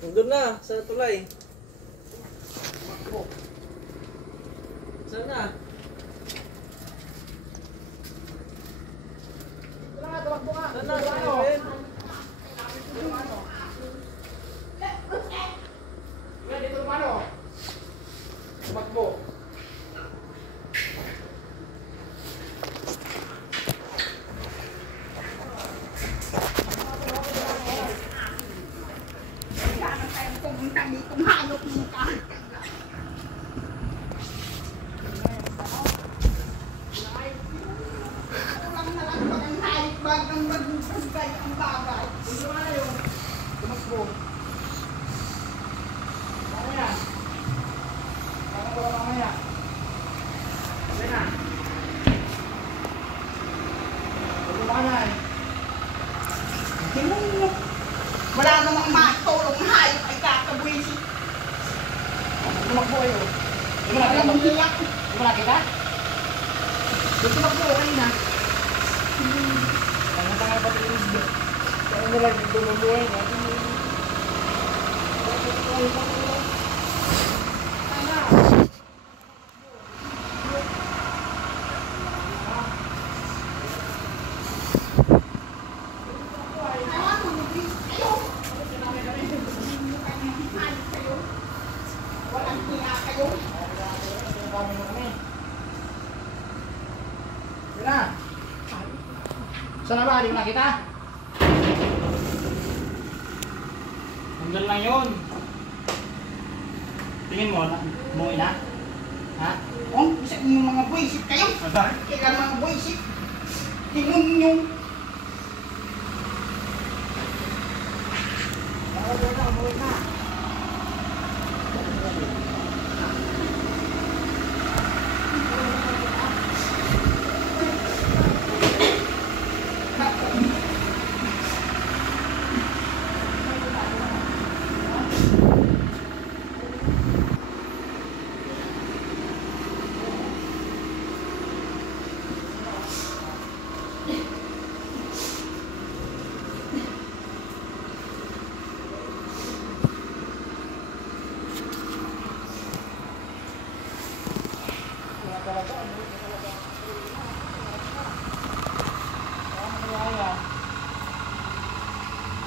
Nandun na, sa tulay. Saan na? Saan na? Ben? Dito lumano. Tumakbo. Kailangan tayong pumunta dito. Hanap mo ka. Kulang na lang pag ang hayop bagang magbusay ang bagay. Tumakbo. Mamaya. Tango ka mamaya. Sabi na. Lumanan. Hinungo. Wala namang matulong hayop ay kakabuisit. Tumakbo kayo. Di mo Alam mo nakita? niya. Di mo nakita? Tumakbo kayo na. Ang tangal pati yung isda. Kaya nila dito mabuhay na. Walang hiya kayo. Sina? Saan na ba? Di mo nakita? Hanggang lang yun. Tingin mo, umuwi na? Ha? Oh, isa yung mga buisit kayo. Aba? Kailan mga buisit. Tingnan nyo. Umuwi na.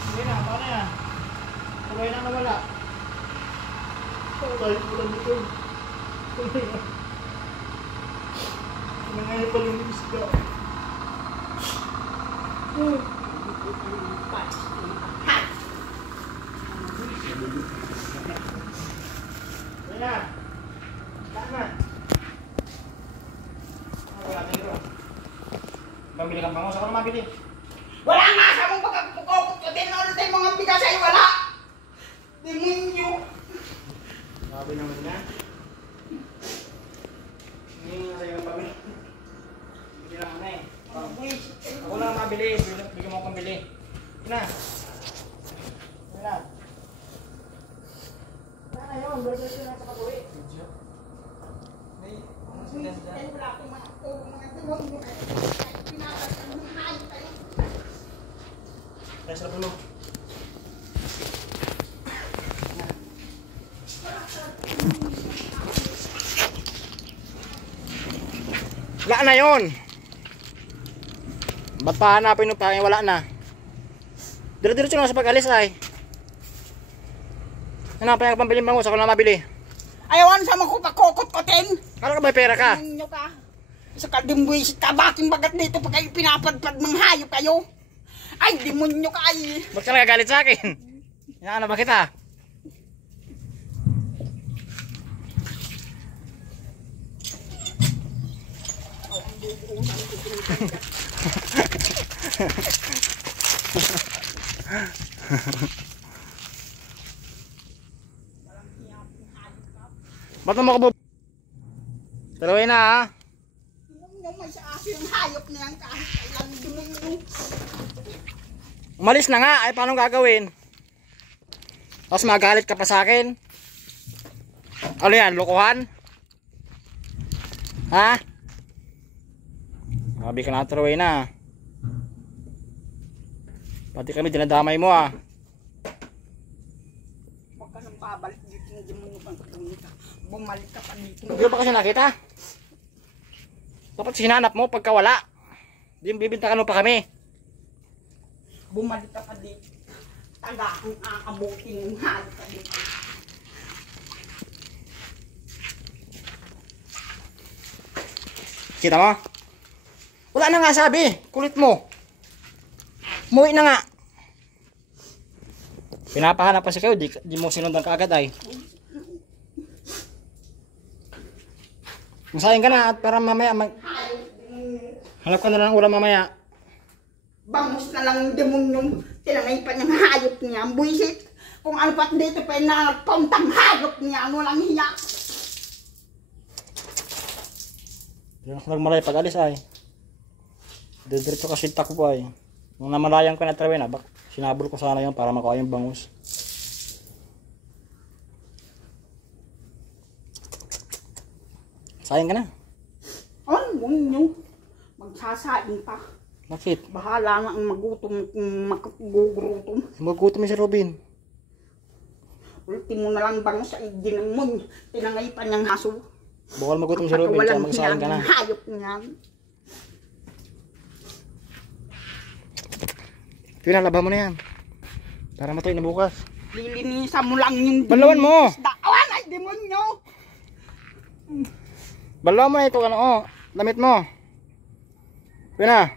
Sige na, paano yan? Tuloy na nawala. Tuloy dito. Tuloy na. Nangyayari pa yung isda. Tuloy na. Tama. Wala tayo. Bamili kang bango. Saan ka na mabili? Wala nga sa mong pagkakupukopot ko din. Ano tayo mga bigas ay wala. Demonyo. Sabi naman na. Hindi nga sa'yo ang pamili. Hindi lang ano eh. Mga buisit kayo. Ako lang mabili. Bigyan mo akong bili. Yun na. Yun na. Sana yun. Balik na sa pag-uwi. wala akong mga demonyo kayo. Pinapad ng mga hayop kayo. Sarap mo. Wala na yun. Ba't pa hanapin yung pangin? Wala na. Dire-diretso lang sa pag-alis ay. Hanapin ang pambilin bangus. Ako na mabili. Ayawan sa mga kupakokot-kotin. Kala ka ba pera ka? Demonyo ka. Isa ka dimbuisit ka. Bakit bagat dito pag kayo pinapadpad ng hayop kayo? Ay, demonyo ka ay. Ba't ka nagagalit sa akin? Yan na ba kita? Ba't mo makabub... Talawin na ha? Demonyo may sa aso yung hayop na yan kahit kailan demonyo. Umalis na nga, ay paano gagawin? Tapos magalit ka pa sa akin? Ano yan, lokohan? Ha? Sabi ka na throw away na. Pati kami dinadamay mo ah. Huwag ka nang babalik dito ng demonyo pang ka. Bumalik ka pa dito. Hindi ba kasi nakita? Dapat sinanap mo pagka wala. Hindi bibintakan mo pa kami. Bumalik ka pa dito. Taga ang aabutin ng hayop ka dito. Kita mo? Wala na nga sabi. Kulit mo. Umuwi na nga. Pinapahanap pa si kayo. Di mo sinundan ka agad ay. Masayang ka na at para mamaya hanap ka na lang ulam mamaya. Bangus na lang ang demonyo. Tinangay pa niyang hayop niya. Ang buisit. Kung ano pat dito pa yung nagpuntang hayop niya. Ano lang hiya. Hindi ako nagmalay pag alis ay. Diretso kasi takbo ay. Nung namalayan ko na trawin na, sinabol ko sana yun para makuha yung bangus. Sayang ka na. Oh, demonyo. Magsasain pa. Bakit? Bahala na ang magutom kung magugutom. Magutom si Robin. Ultimo na lang bang sa igin mo. Tinangay pa niyang haso. Bawal magutom si Robin, kaya magsayang ka na. Hayop niyan. Pinalaba mo na yan. Para matuloy na bukas. Lilinisan mo lang yung Balawan mo! Daawan ay demonyo! Balawan mo na ito, ano, oh. Damit mo. Pina.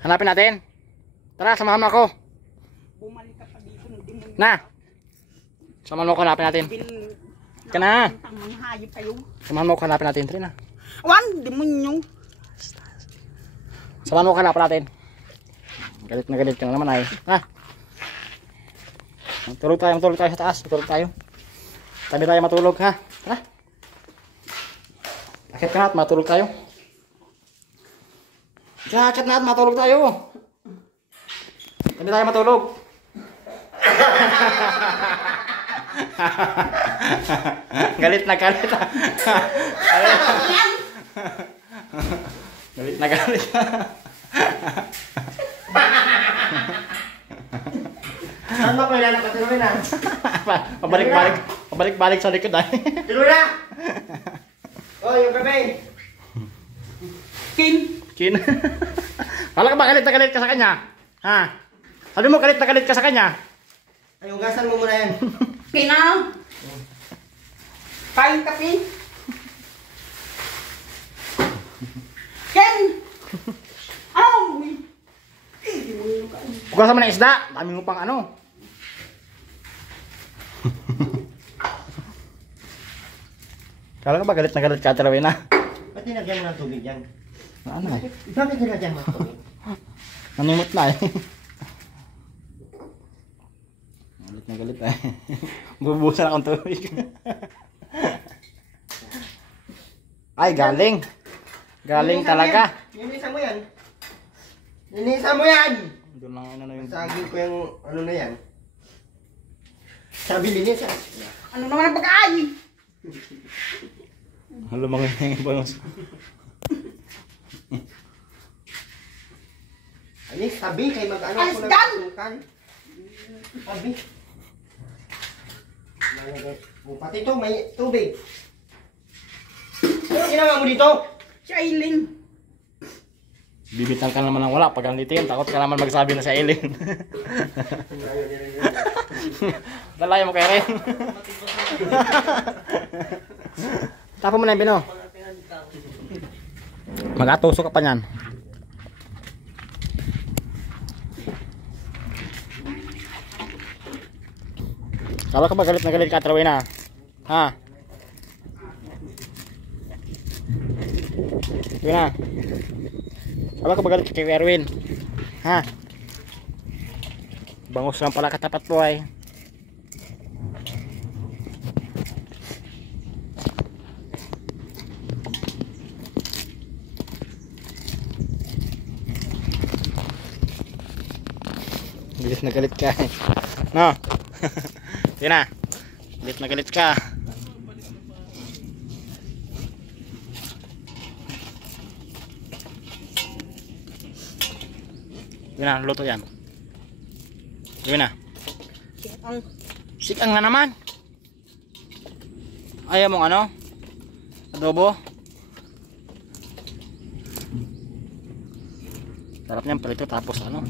Hanapin natin. Tara, samahan mo ako. Bumalik ka pa dito ng demonyo. Na. Samahan mo ako, hanapin natin. Ka na. Mga hayop kayo. Samahan mo ako, hanapin natin. Tara na. Awan, demonyo. Samahan mo ako, hanapin natin. Galit na galit ka na naman ay. Ha? Matulog tayo sa taas. Matulog tayo. Tabi tayo matulog ha. Tara. Akit ka na at matulog tayo. Akit na at matulog tayo. Tabi tayo matulog. Galit na galit. Galit na galit. Saan ba kailan nakatinuloy na? Pabalik-balik sa likod ay. Tinuloy na! Oh, yung gabi! Kin. Kala ka ba galit na galit ka sa kanya? Ha? Sabi mo galit na galit ka sa kanya? Ay, hugasan mo muna yan. Pina! Kain kape! Ken! Ano? Demonyo ka. Hugasan mo na isda. Dami mo pang ano. Kala ka ba galit na galit ka tarawin na? Ba't dinagyan mo ng tubig yan? Ano eh? Bakit dinagyan mo ng tubig? Nanimot na eh. Galit na galit eh. Bubusan akong tubig. Ay, galing. Galing talaga. Linisan mo yan. Linisan mo yan! Doon lang ano na yung... Saging ko yung ano na yan. Sabi linisan. Ano naman ang pagkain? Lumaki na yung bangus. Ay, tabi kay mag-ano Alis ako dyan! nagsukan. Tabi. Oh, pati to, may tubig. Ano ginawa mo dito? Si Aileen. Bibitan ka naman ng wala pag anditin. Takot ka naman magsabi na sa Eileen. Dalayan mo kay Ren. Tapo mo na yung Bino. Mag-atuso ka pa niyan. Kala ka ba galit na galit ka, Trawina? Ha? Trawina? Kala ka ba galit kay Erwin? Ha? Bangus lang pala katapat po ay. Bilis na galit ka eh. No? Yun na. Bilis na galit ka. Yun na, luto yan. Yun na. Sikang nga naman. Ayaw mong ano? Adobo? Sarap niyan palito tapos ano?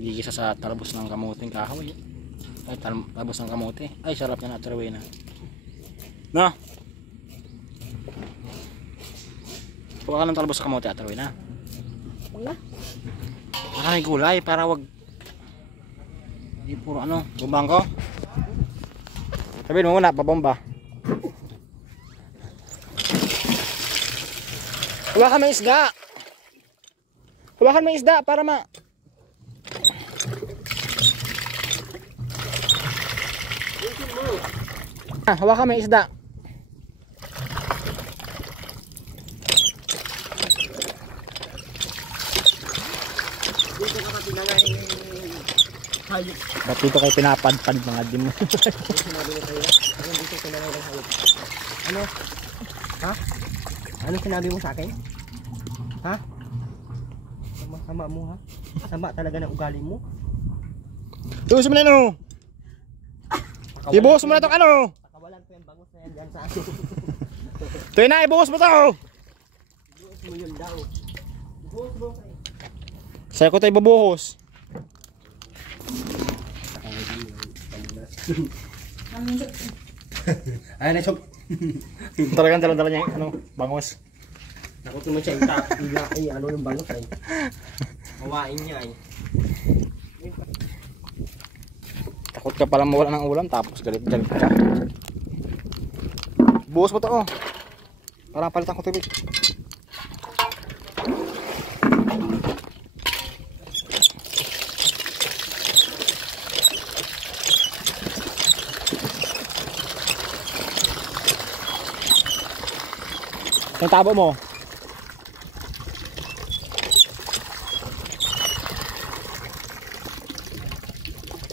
Gigisa sa talbos ng kamuting kahoy. Ay, talbos ng kamote. Ay, sarap niyan at Trawina. No? Huwag ka ng talbos sa kamote at Trawina. Wala. Baka may gulay para wag hindi puro ano, bumbang ko. Sabihin mo muna, pabomba. Hawakan mo isda. Hawakan mo isda para ma... Hawakan mo isda. Ba't dito kayo pinapadpad mga dim? Ano? Ha? Ano sinabi mo sa akin? Ha? Sama mo ha? Sama talaga ng ugali mo? Ibuhos mo na ano? Ibuhos mo na itong ano? Pakawalan ko yung bangus na yan dyan sa akin. Ito na, ibuhos mo ito! Ibuhos mo yun daw. Ibuhos mo kayo. Sa'yo ko ito ibubuhos. Ay, na-chok. Talagang dala-dala niya yung ano, bangus. Nakot naman siya yung ano yung bangus ay. Kawain niya ay. Takot ka palang mawala ng ulam tapos galit-galit ka. Buhos mo ito oh. Parang palitan ko tubig. Yung tabo mo.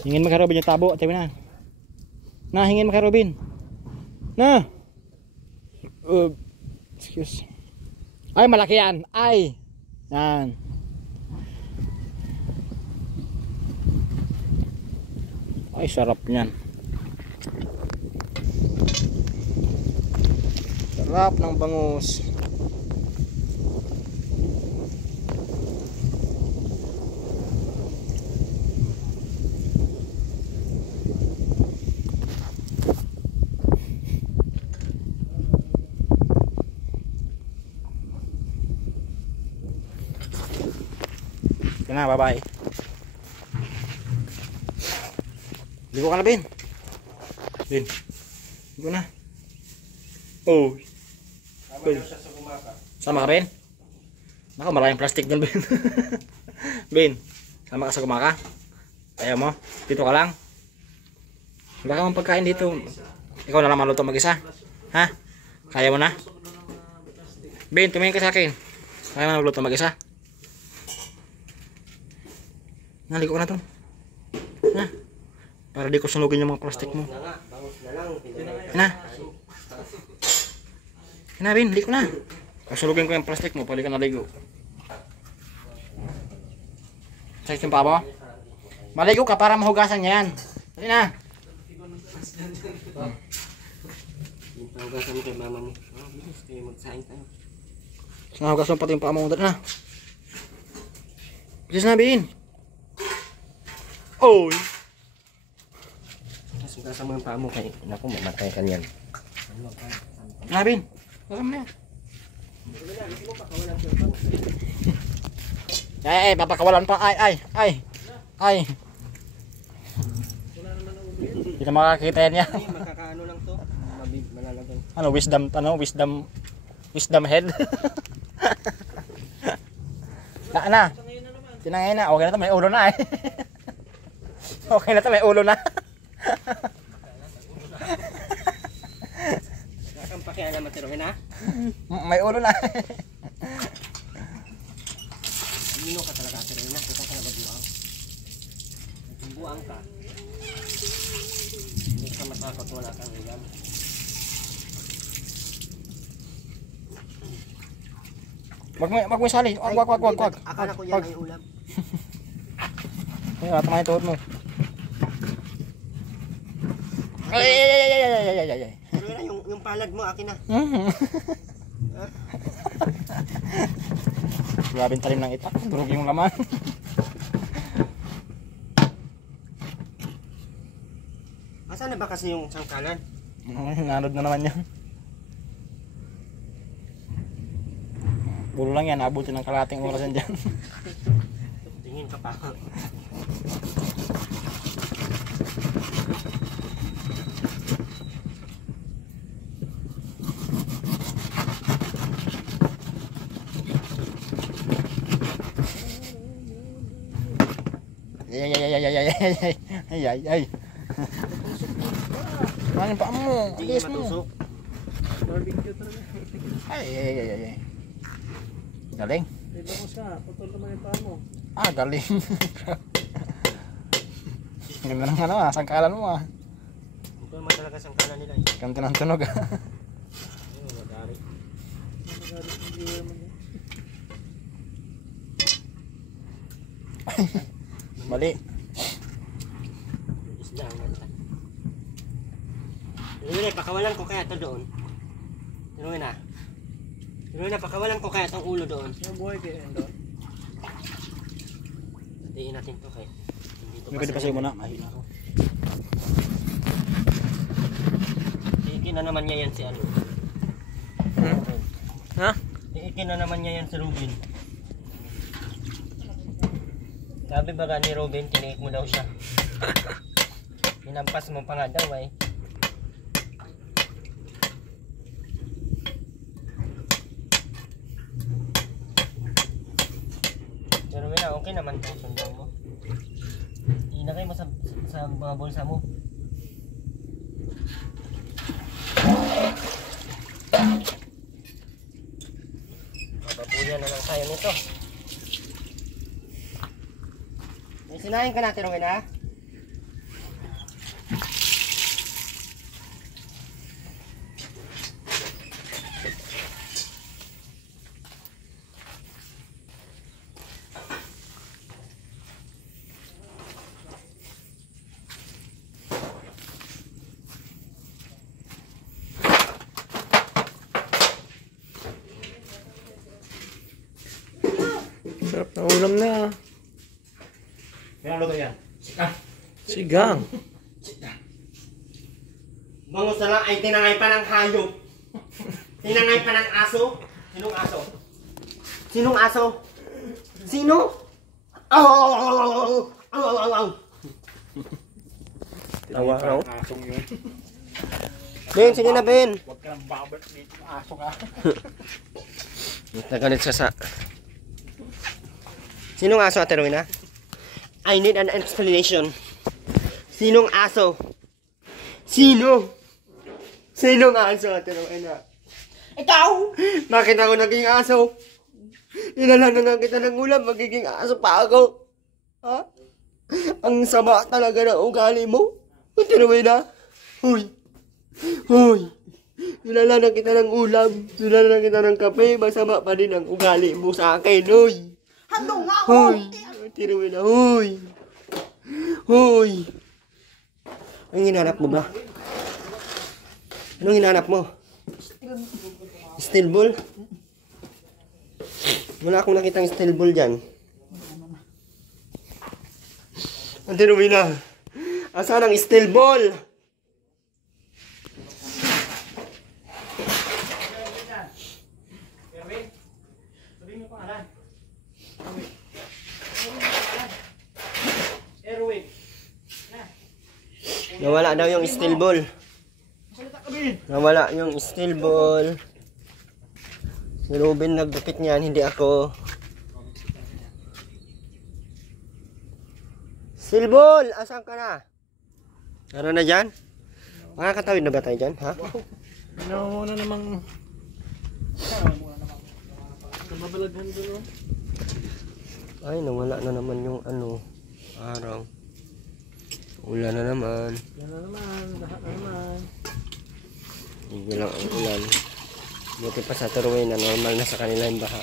Hingin mo kay Robin yung tabo. Tayo na. Na, hingin mo kay Robin. Na. Excuse. Ay, malaki yan. Ay. Yan. Ay, sarap niyan. Sarap ng bangus. Ito na, bye-bye. Ligo ka na, Ben. Ben. Ligo na. Oh. Ben. Sama ka, Ben? Naku, maraming plastic dun, Ben. Ben, sama ka sa gumaka? Ayaw mo? Dito ka lang? Wala ka mong pagkain dito. Ikaw na lang maluto mag-isa? Ha? Kaya mo na? Ben, tumingin ka sa akin. Kaya mo na maluto mag-isa? Naligo ka na to. Ha? Para di ko sunugin yung mga plastic mo. Bangus na lang. Na? Yan na, Bin, ligo na. Kasulugin ko yung plastic mo, pwede ka naligo. Sakit yung paa mo? Maligo ka para mahugasan niya yan. Dali na. Hugasan mo kay mama mo. Bilis kayo magsaing tayo. Nahugas mo pati yung paa mo. Dali na. Bilis na, Bin. Oy. Hugasan mo yung paa mo kay naku mamatay ka niyan. Na, Bin. Hugasan mo na yan. Ay, papakawalan pa. Ay. Hindi na makakita yan yan. Ay, makakaano lang to. Malalagan. Wisdom head. Na. Tinangay na. Okay na to, may ulo na eh. Okay na to, may ulo na. Nakang pakialam matiruhin ha? May ulo na. Amino ka talaga tiruhin ha? Kita talaga buang. Kung buang ka, hindi ka matakot wala kang ulam. Wag mo isali. Wag. Akala ko yan ay ulam. Ay, tama yung tuhod mo. Ay. Pero na yung palad mo akin na. Grabing talim ng itak. Durog yung laman. Asan na ba kasi yung sangkalan? Nanod na naman yan. Bulo lang yan. Abutin ng kalating orasan dyan. Tingin ka pa. Ay. Ano pa mo? Hindi Alis matusok. mo. Ay. Galing. Galing. Ganda ng sangkalan mo Ito naman talaga sangkalan nila eh. Ganti ng tunog Ayun, madari. Mali. Isda ang mata. Yun pakawalan ko kaya ito doon. Tinuwi na. Pakawalan ko kaya itong ulo doon. Yung buhay kayo yun doon. Hatiin natin to kaya. May pwede pa sa'yo muna. Mahina ako. Iikin na naman niya yan si ano. Ha? Iikin na naman niya yan si Ruben. Sabi ba ni Ruben, tiniik mo daw siya. Hinampas mo pa nga daw eh. Pero wala, okay naman po sundan mo. Inagay mo sa mga bulsa mo. Mababuyan na lang tayo nito. May sinahin ka natin, Ruben, ha? Sarap na ulam na. Kaya luto yan. Sigang. Bangus na lang ay tinangay pa ng hayop. Tinangay pa ng aso. Sinong aso? Sinong aso? Sino? Aw! Tawa raw. Ben, sige na, Ben. Huwag ka nang babert dito. Aso ka. Nagalit sa Sinong aso, Ate Rowena? I need an explanation. Sinong aso? Sino? Sinong aso, Ate Rowena? Ikaw! Bakit ako naging aso? Inalan na nga kita ng ulam, magiging aso pa ako. Ha? Ang sama talaga ng ugali mo. Ate Rowena? Huy! Huy! Nilalanan kita ng ulam. Nilalanan kita ng kape. Masama pa din ang ugali mo sa akin, hoy. Ano nga, Hoy. Tiruin na, hoy. Hoy. Anong hinanap mo ba? Anong hinanap mo? Steel ball? Wala akong nakitang steel ball dyan. Ang tiruin na. Asan ang steel ball? Nawala daw yung steel ball. Nawala yung steel ball. Si Ruben naggupit niyan, hindi ako. Steel ball! Asan ka na? Naroon na dyan? Makakatawid na ba tayo dyan? Ha? Muna namang nababalaghan doon. Ay, nawala na naman yung ano, araw. Ulan na naman. Yan na naman, lahat na naman. Hindi lang ang ulan. Buti pa sa Turuay na normal na sa kanila yung baha.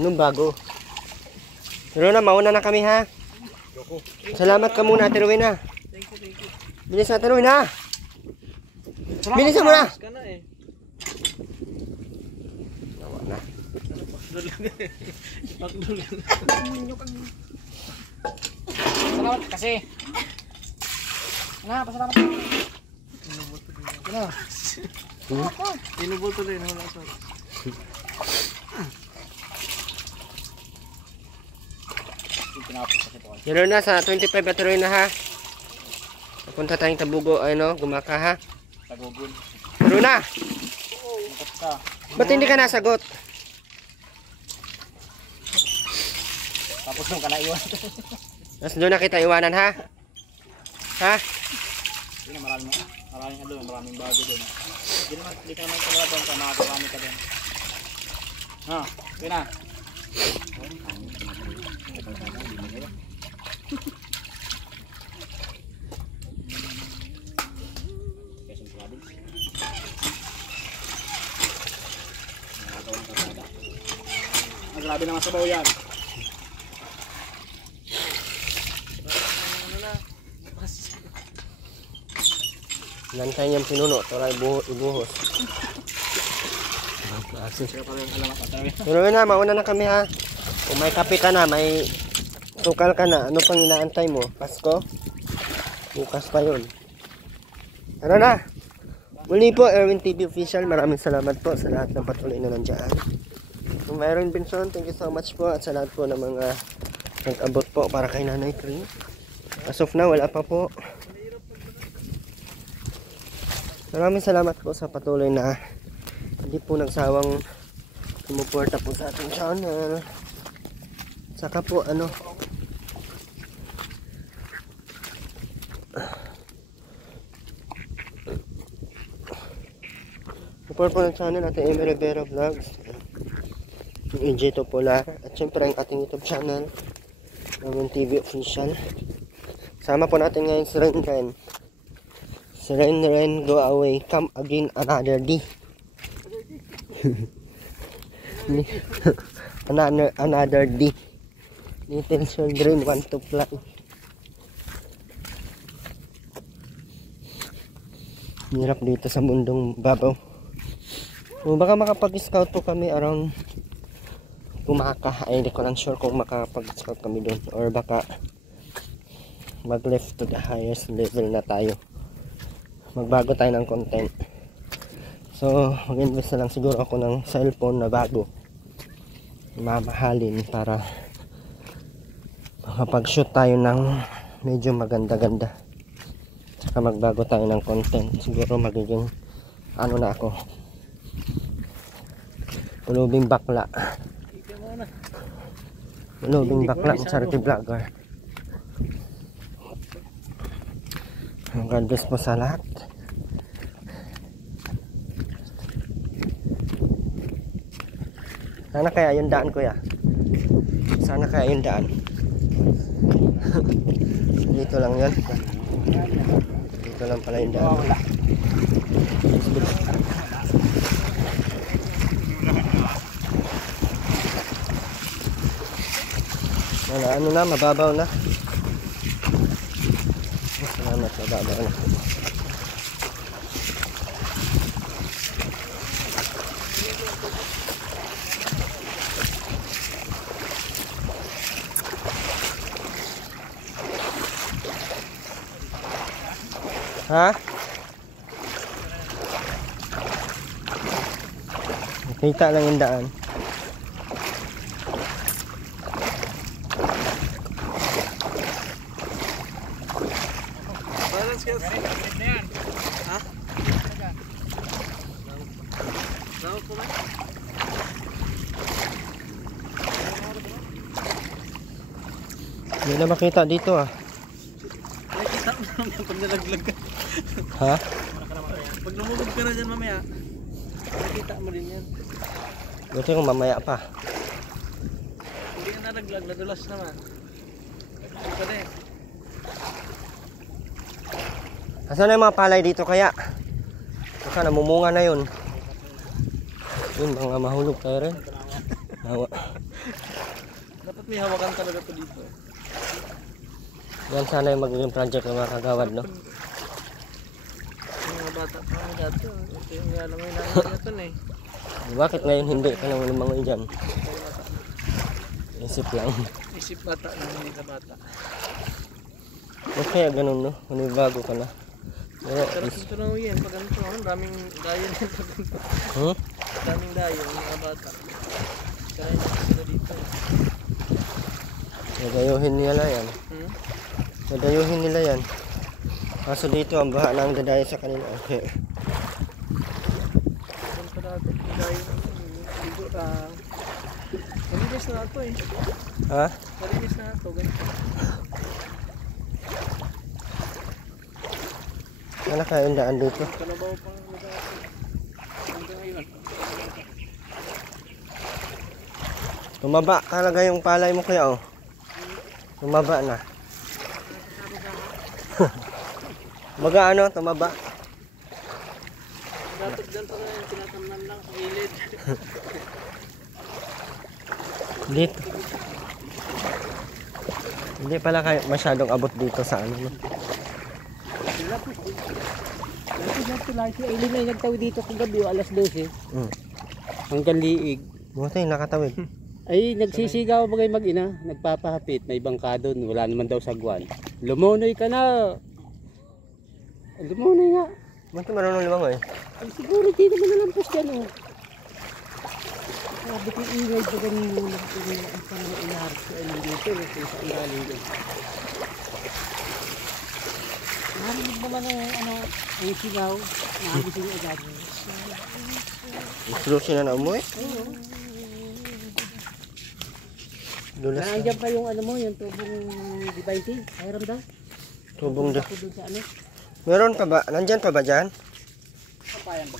Anong bago? Pero na, mauna na kami ha. Salamat ka muna, Turuay na. Thank you. Bilis na, Turuay na. Bilis mo na. Ka na eh. Nawa na. Salamat kasi. Pasalamat. Tinubol to din, wala sa. Pero na, sa 25 na Turuay na ha. Papunta tayong Tabugo, ano, Gumaka ha. Tagugon. Pero na. Ka. Ba't hindi ka nasagot? Tapos nung ka na iwan. Mas doon na kita iwanan ha. Ha? Hindi na maraming bago doon. Hindi ka naman talaga doon ka, nakakarami ka doon. Ha, yun na. Grabe naman sa bawo yan. Lantay niyang pinuno, tara ibuhos. Pero na, mauna na kami ha. Kung may kape ka na, may sukal ka na, ano pang inaantay mo? Pasko? Bukas pa yun. Tara na! Muli po, Erwin TV Official, maraming salamat po sa lahat ng patuloy na nandiyan. Kung Myron Benson, thank you so much po, at sa lahat po ng mga nag-abot po para kay Nanay Tree. As of now, wala pa po. Maraming salamat po sa patuloy na hindi po nagsawang sumuporta po sa ating channel. Saka po ano, support po ng channel natin, Amy Rivera Vlogs, yung AJ Topolar, at syempre ang ating YouTube channel, Erwin TV Official. Sama po natin ngayon si Ren. Si Ren, go away, come again another day. another day. Little children want to fly. Hirap dito sa mundong babaw. O baka makapag-scout po kami around Gumaka. Ay, hindi ko lang sure kung makapag-scout kami doon. Or baka mag-lift to the highest level na tayo. Magbago tayo ng content. So, mag-invest na lang siguro ako ng cellphone na bago. Mamahalin para makapag-shoot tayo ng medyo maganda-ganda. Saka magbago tayo ng content. Siguro magiging ano na ako, pulubing bakla. Pulubing bakla, charity vlogger. God bless po sa lahat. Sana kaya yung daan, kuya. Sana kaya yung daan. Dito lang yun. Dito Dito lang pala yung daan. Wala, ano na, mababaw na. Salamat, mababaw na. Ha? Kita lang yung daan. Hindi na makita dito ah. Nakikita mo naman pag nalaglag ka. Ha? Pag lumubog ka na dyan mamaya, nakikita mo din yan. Buti kung mamaya pa. Hindi ka nalaglag, nadulas naman. Hindi ka din. Asan na yung mga palay dito kaya? Baka namumunga na yun. Yun, mga mahulog tayo rin. Nawa. Dapat may hawakan talaga to dito. Yan sana yung magiging project ng mga kagawad, no? Yung mga bata pa mga dati. Ito yung alam mo yung nakikita na ito na eh. Bakit ngayon hindi ka nang lumangoy dyan? Isip lang. Isip bata na hindi na bata. Okay, ganun, no? Bago ka na. Pero, Pero dito na yan, pag ganito, ang daming dayo na pag ganito. hmm? Daming dayo, yung mga bata. Kaya na sila dito. Dadayuhin nila yan. Hmm? Dadayuhin nila yan. Kaso dito, ang baha na ang dadayo sa kanila. Okay. Doon pa dati, yung dayo na dito. Malinis na ito eh. Ha? Malinis na ito, ganito. Wala kayong daan dito. Kalabaw pang lugar ito. Hanggang ngayon. Tumaba talaga yung palay mo kaya, oh. Tumaba na. Baga ano, tumaba. Dapat ganito na yung tinatamnan lang sa gilid. Dito. Hindi pala kayo masyadong abot dito sa ano, no? Si Aileen ay nagtawid dito kagabi alas 12 Mm. hanggang liig. Buti, nakatawid. Ay nagsisigaw bagay mag-ina, nagpapahapit, may bangka doon, wala naman daw sagwan. Lumunoy ka na. Lumunoy nga. Buti marunong lumangoy. Ay siguro dito mo nalampos dyan oh. Sabi ko ingay pa ganun muna. Ang parang inaharap ko ay nandito eh, kung saan galing doon. Narinig naman ang ang sigaw, nagising agad. Instruction na umuwi. Dulas na. Nandiyan pa yung ano mo, yung tubong Divine. Ayram daw. Tubong dyan. Ako doon sa ano. Meron pa ba? Nandyan pa ba dyan? Kapayan ba?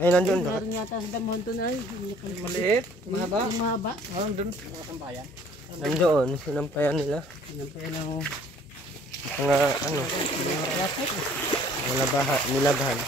Ay, nandun ba? Meron yata sa damuhan doon ay. Maliit, mahaba. Yung mahaba. Ah, doon. Mga kampayan. Nandoon, sinampayan nila. Sinampayan ako. Mga ano, nilabahan.